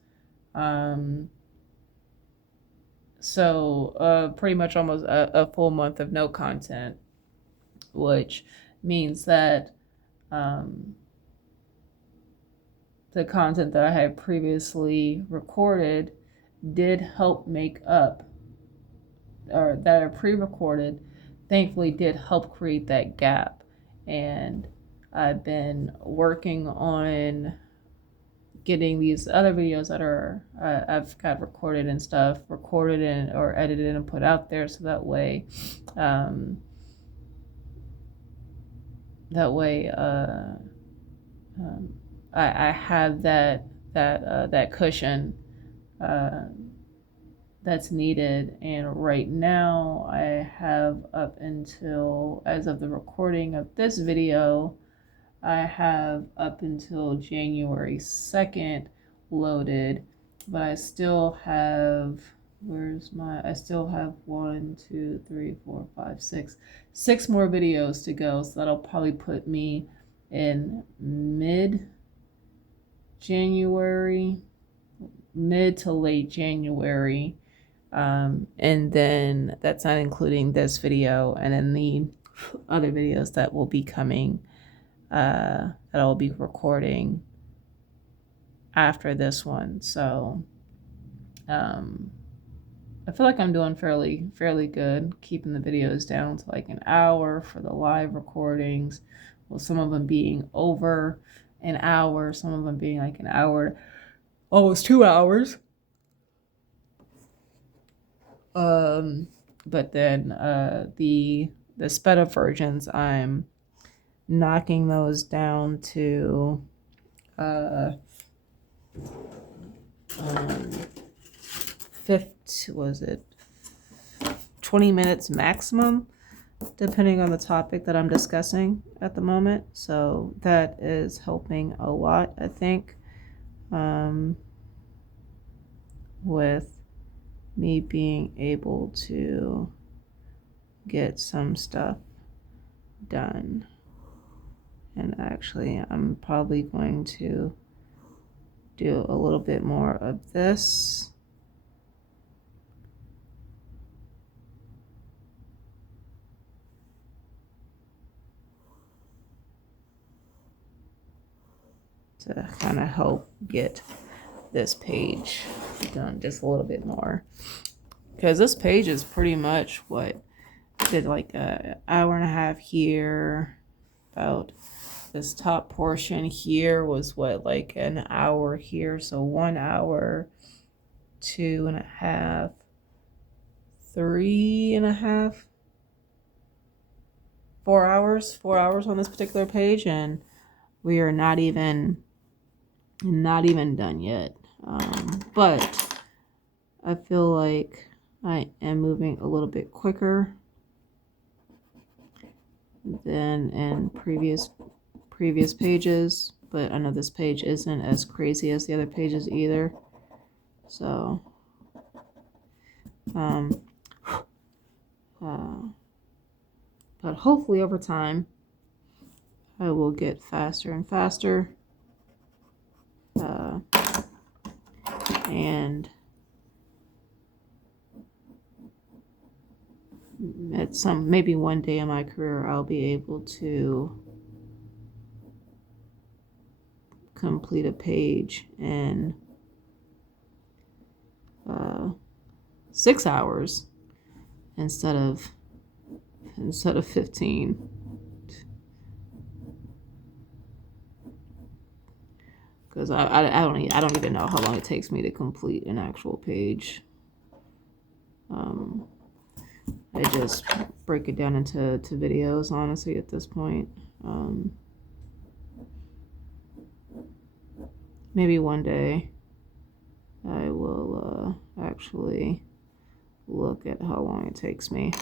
So pretty much almost a full month of no content, which means that the content that I had previously recorded did help make up, or that I pre-recorded, thankfully did help create that gap. And I've been working on getting these other videos that are I've got recorded and stuff, recorded and or edited and put out there, so that way I have that cushion that's needed. And right now I have up until, as of the recording of this video, I have up until January 2nd loaded, but I still have, I still have 1, 2, 3, 4, 5, 6 more videos to go. So that'll probably put me in mid-January, mid to late January. And then that's not including this video, and then the other videos that will be coming, that I'll be recording after this one. So I feel like I'm doing fairly good, keeping the videos down to like an hour for the live recordings, with some of them being over an hour, some of them being like an hour, almost 2 hours. But then the sped up versions, I'm knocking those down to 20 minutes maximum, depending on the topic that I'm discussing at the moment. So that is helping a lot, I think, with me being able to get some stuff done. And actually, I'm probably going to do a little bit more of this. To kind of help get this page done just a little bit more. Because this page is pretty much what did, like an hour and a half here. About this top portion here was what, like an hour here. So 1 hour, 2.5, 3.5, 4 hours on this particular page, and we are not even done yet. But I feel like I am moving a little bit quicker than in previous pages, but I know this page isn't as crazy as the other pages either. So but hopefully over time I will get faster and faster, and at maybe one day in my career I'll be able to complete a page in 6 hours instead of 15. Because I don't even know how long it takes me to complete an actual page. I just break it down into videos, honestly, at this point. Maybe one day I will actually look at how long it takes me.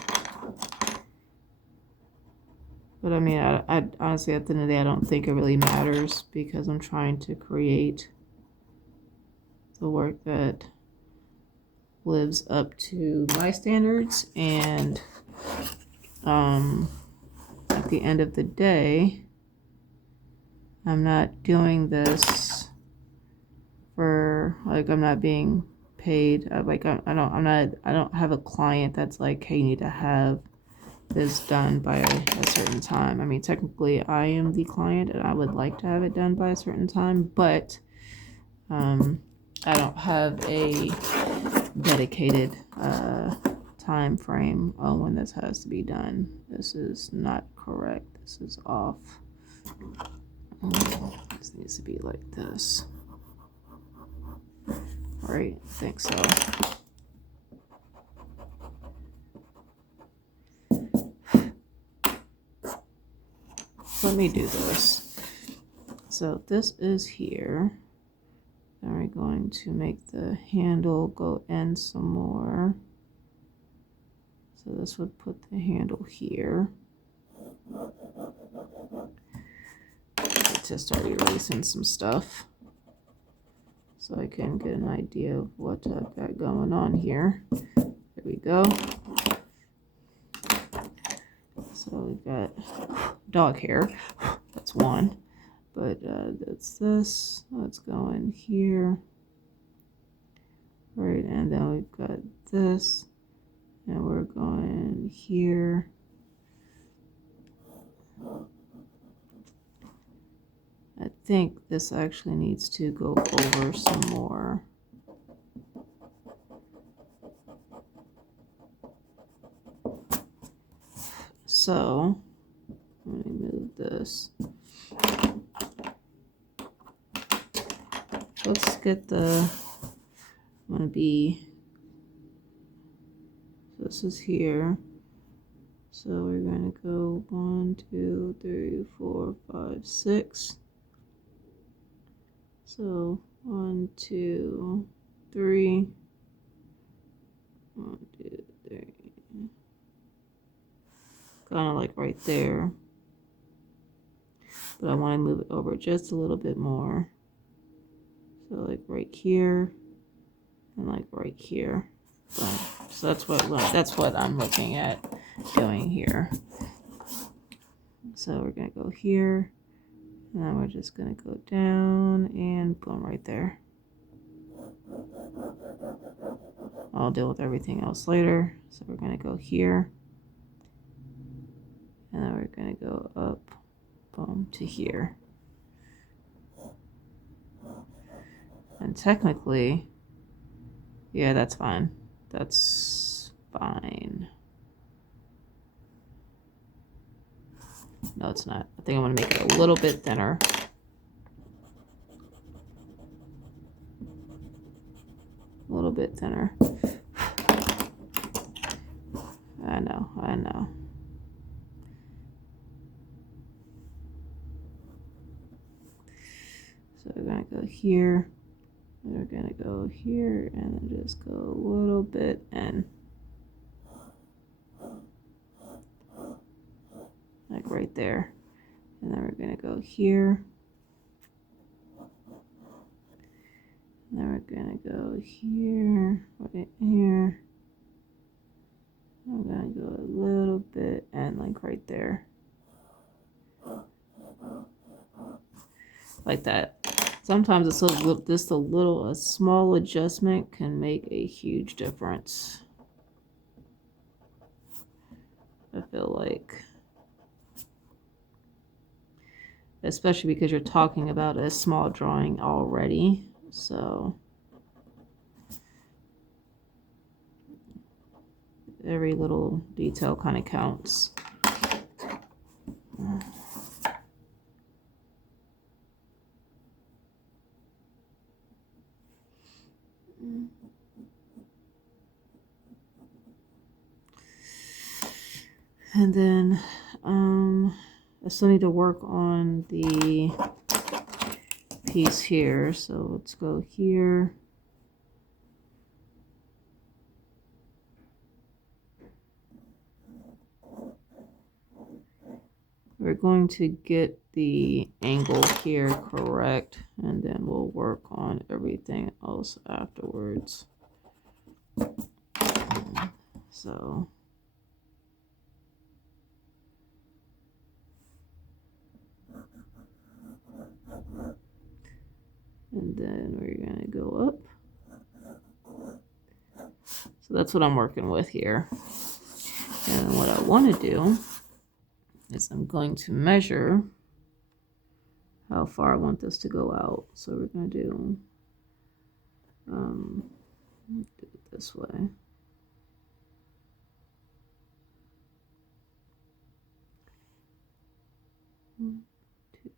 But I mean, I honestly, at the end of the day, I don't think it really matters, because I'm trying to create the work that lives up to my standards. And at the end of the day, I'm not doing this for, like, I'm not being paid. Like, I don't have a client that's like, hey, you need to have this done by a certain time. I mean, technically I am the client and I would like to have it done by a certain time, but I don't have a dedicated time frame on when this has to be done. This is not correct. This is off. This needs to be like this. Right? I think so. Let me do this. So this is here. Then we're going to make the handle go in some more. So this would put the handle here. Just start erasing some stuff so I can get an idea of what I've got going on here. There we go. So we've got dog hair. That's one. But that's this. Let's go in here. Right, and then we've got this. And we're going here. I think this actually needs to go over some more. So let me move this. Let's get the, I'm gonna be, so this is here. So we're gonna go 1, 2, 3, 4, 5, 6. So 1, 2, 3. 1, 2, 3. Kind of like right there. But I want to move it over just a little bit more. So like right here and like right here. So that's what I'm looking at doing here. So we're gonna go here, and then we're just gonna go down and boom, right there. I'll deal with everything else later. So we're gonna go here, and then we're gonna go up, boom, to here. And technically, yeah, that's fine. That's fine. No, it's not. I think I'm going to make it a little bit thinner. A little bit thinner. I know. gonna go here. We're gonna go here and then just go a little bit and like right there. And then we're gonna go here. And then we're gonna go here, right here. I'm gonna go a little bit and like right there. Like that. Sometimes it's just a small adjustment can make a huge difference. I feel like, especially because you're talking about a small drawing already, so every little detail kind of counts. And then I still need to work on the piece here, so let's go here. We're going to get the angle here correct, and then we'll work on everything else afterwards. So and then we're going to go up. So that's what I'm working with here. And what I want to do is I'm going to measure how far I want this to go out. So we're going to do it this way. 1,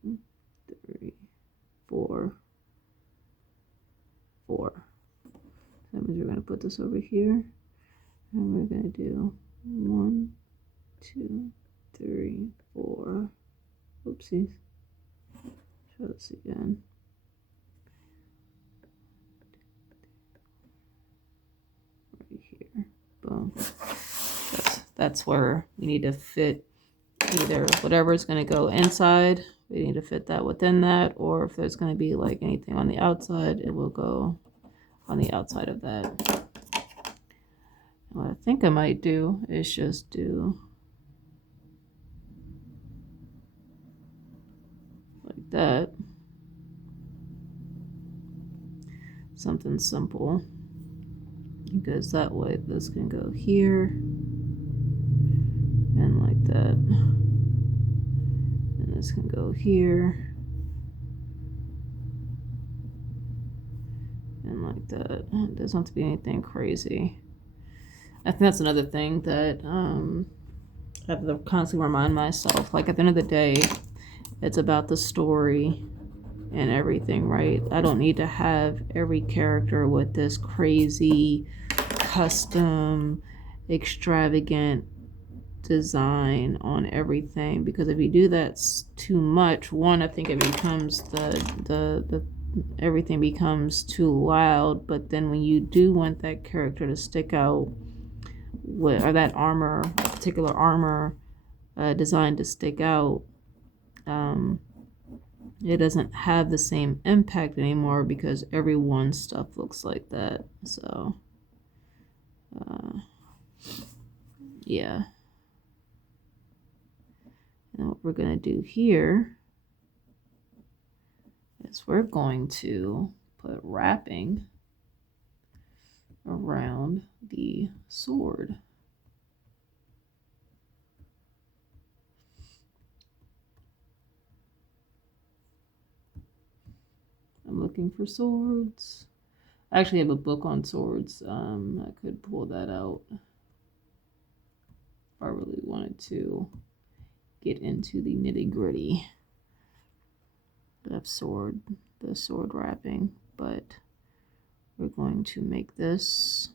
2, 3, 4, 4. That means we're going to put this over here, and we're going to do 1, 2, 3, 4. Oopsies. Try this again. Right here. Boom. That's where we need to fit either whatever is going to go inside. We need to fit that within that, or if there's going to be like anything on the outside, it will go on the outside of that. What I think I might do is just do like that. Something simple. Because that way this can go here and like that. And this can go here and like that. It doesn't have to be anything crazy. I think that's another thing that I have to constantly remind myself. Like at the end of the day, it's about the story and everything, right? I don't need to have every character with this crazy, custom, extravagant design on everything, because if you do that too much, one, I think it becomes the everything becomes too loud. But then when you do want that character to stick out, or that armor, particular armor design to stick out, it doesn't have the same impact anymore because everyone's stuff looks like that. So yeah. And what we're going to do here is we're going to put wrapping around the sword. I'm looking for swords. I actually have a book on swords. I could pull that out if I really wanted to get into the nitty-gritty of the sword wrapping, but we're going to make this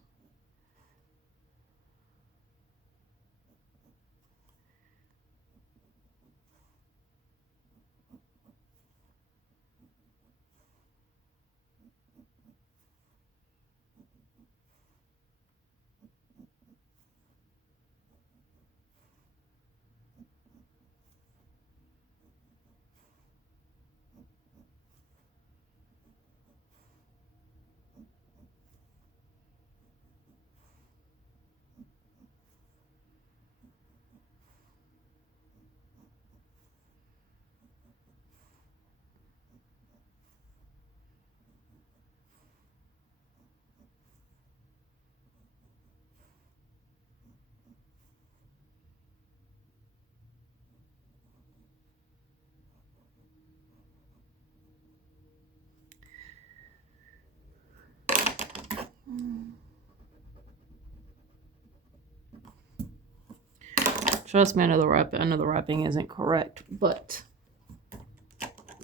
Trust me, I know the wrapping isn't correct, but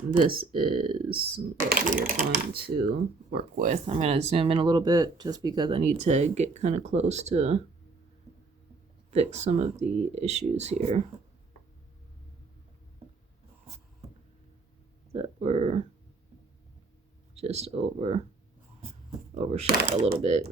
this is what we are going to work with. I'm going to zoom in a little bit just because I need to get kind of close to fix some of the issues here that were just overshot a little bit.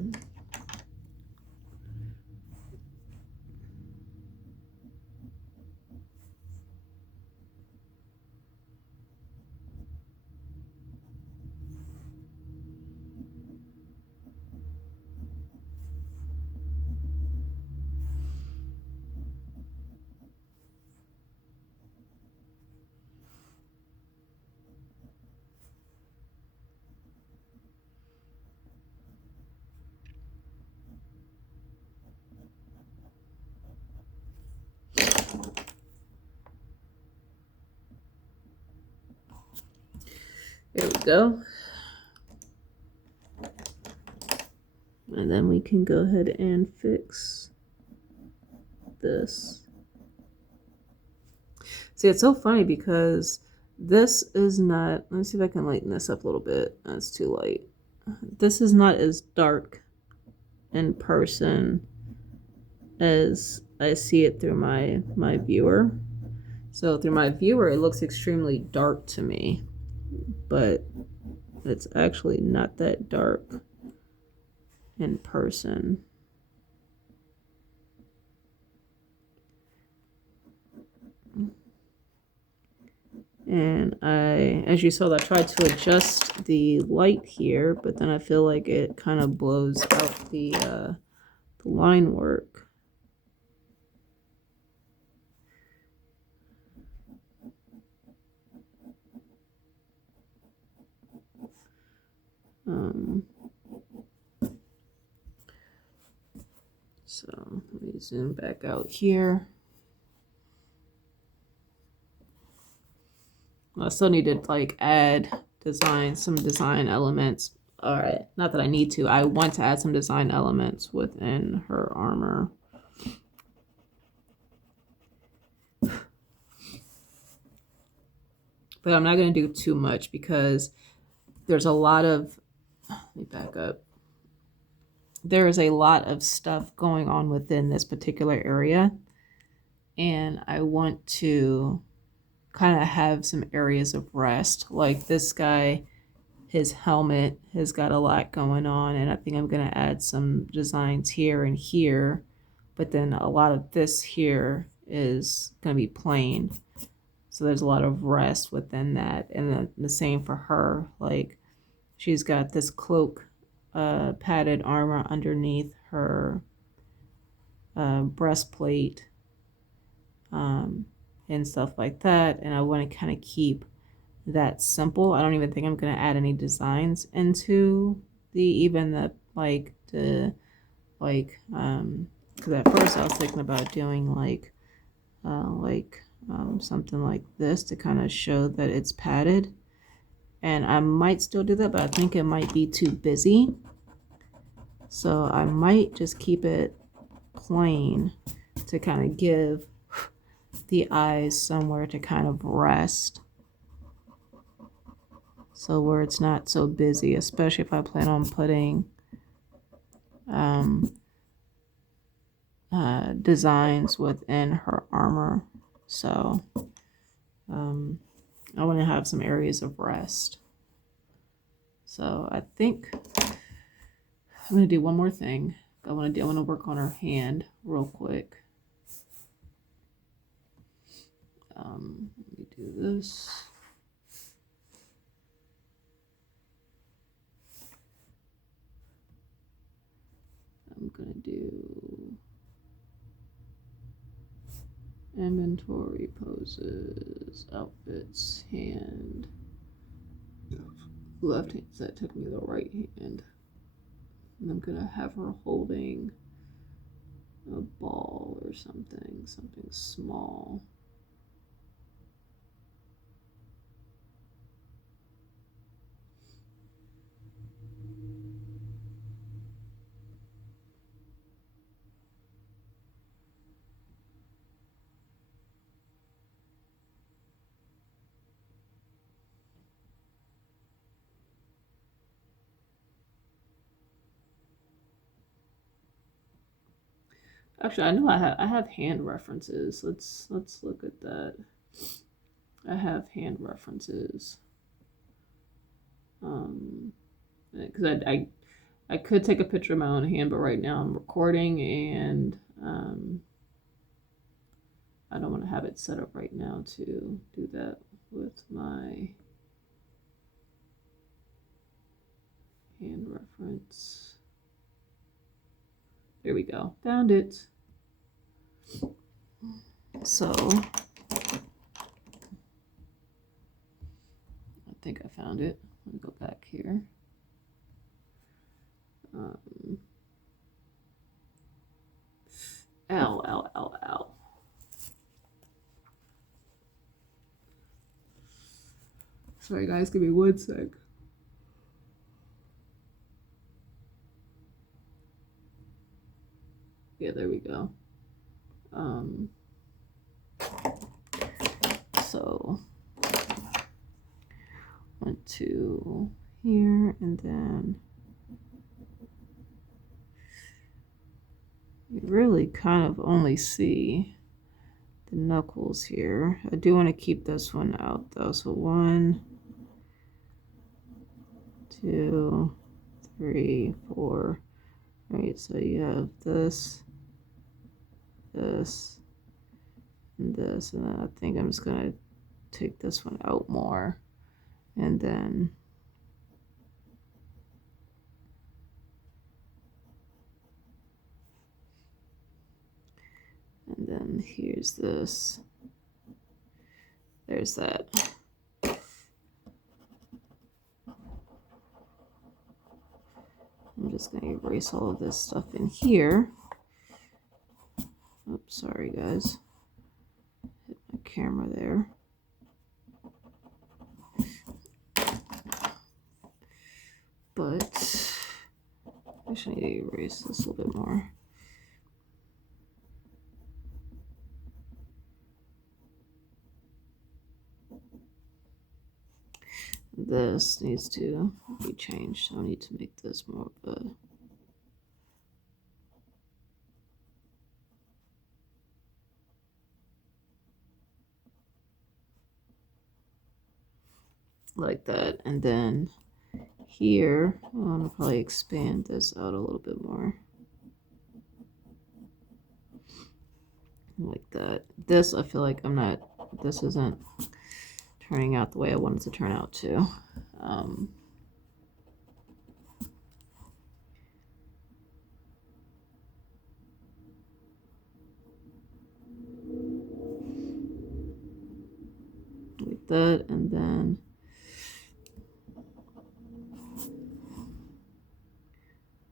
There we go. And then we can go ahead and fix this. See, it's so funny because this is not, let me see if I can lighten this up a little bit. That's too light. This is not as dark in person as I see it through my viewer. So through my viewer, it looks extremely dark to me, but it's actually not that dark in person. And as you saw, I tried to adjust the light here, but then I feel like it kind of blows out the line work. So let me zoom back out here. I still need to like add some design elements. All right, not that I need to. I want to add some design elements within her armor. But I'm not going to do too much because there's a lot of, let me back up. There is a lot of stuff going on within this particular area. And I want to kind of have some areas of rest. Like this guy, his helmet has got a lot going on. And I think I'm going to add some designs here and here. But then a lot of this here is going to be plain. So there's a lot of rest within that. And then the same for her. Like she's got this cloak, padded armor underneath her breastplate, and stuff like that. And I want to kind of keep that simple. I don't even think I'm going to add any designs into because at first I was thinking about doing something like this to kind of show that it's padded. And I might still do that, but I think it might be too busy. So I might just keep it plain to kind of give the eyes somewhere to kind of rest. So where it's not so busy, especially if I plan on putting designs within her armor. So I want to have some areas of rest. So I think I'm going to do one more thing. I want to work on her hand real quick. Let me do this. I'm going to do inventory, poses, outfits, hand. Left hand, so that took me the right hand. And I'm gonna have her holding a ball or something small. Actually, I know I have hand references. Let's look at that. I have hand references. Because I could take a picture of my own hand, but right now I'm recording and I don't want to have it set up right now to do that with my hand reference. There we go. Found it. So I think I found it. Let me go back here. L. Sorry guys, give me 1 sec. Yeah, there we go. So went to here and then you really kind of only see the knuckles here. I do want to keep this one out though. So 1, 2, 3, 4. Right, so you have this, this, and this, and then I think I'm just gonna take this one out more, and then here's this. There's that. I'm just going to erase all of this stuff in here. Oops, sorry guys. Hit my camera there. But I actually need to erase this a little bit more. This needs to be changed, so I need to make this more of a like that. And then here I want to probably expand this out a little bit more like that. This I feel like this isn't turning out the way I wanted to turn out too. Like that, and then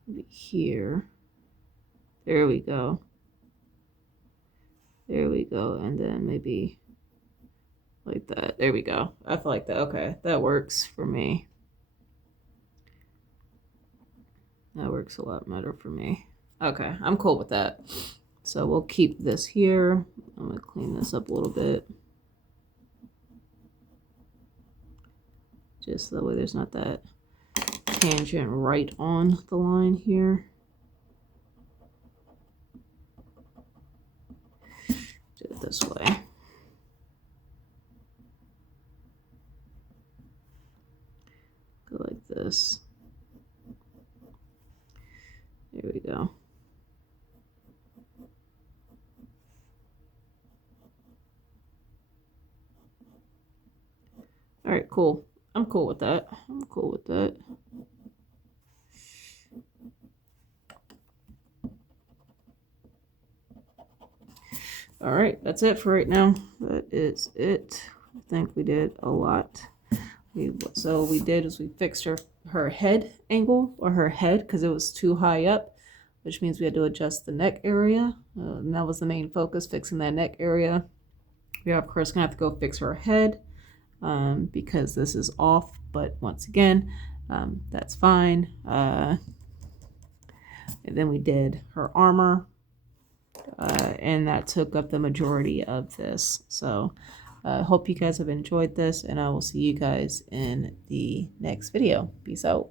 maybe here. There we go. There we go, and then maybe like that. There we go. I feel like that. Okay, that works for me. That works a lot better for me. Okay, I'm cool with that. So we'll keep this here. I'm gonna clean this up a little bit. Just that way there's not that tangent right on the line here. Do it this way. Go like this. There we go. All right, cool. I'm cool with that. I'm cool with that. All right, that's it for right now. That is it. I think we did a lot. So we did is we fixed her head angle, or her head, because it was too high up, which means we had to adjust the neck area. And that was the main focus, fixing that neck area. We are of course gonna have to go fix her head because this is off, but once again, that's fine. And then we did her armor, and that took up the majority of this. So I hope you guys have enjoyed this, and I will see you guys in the next video. Peace out.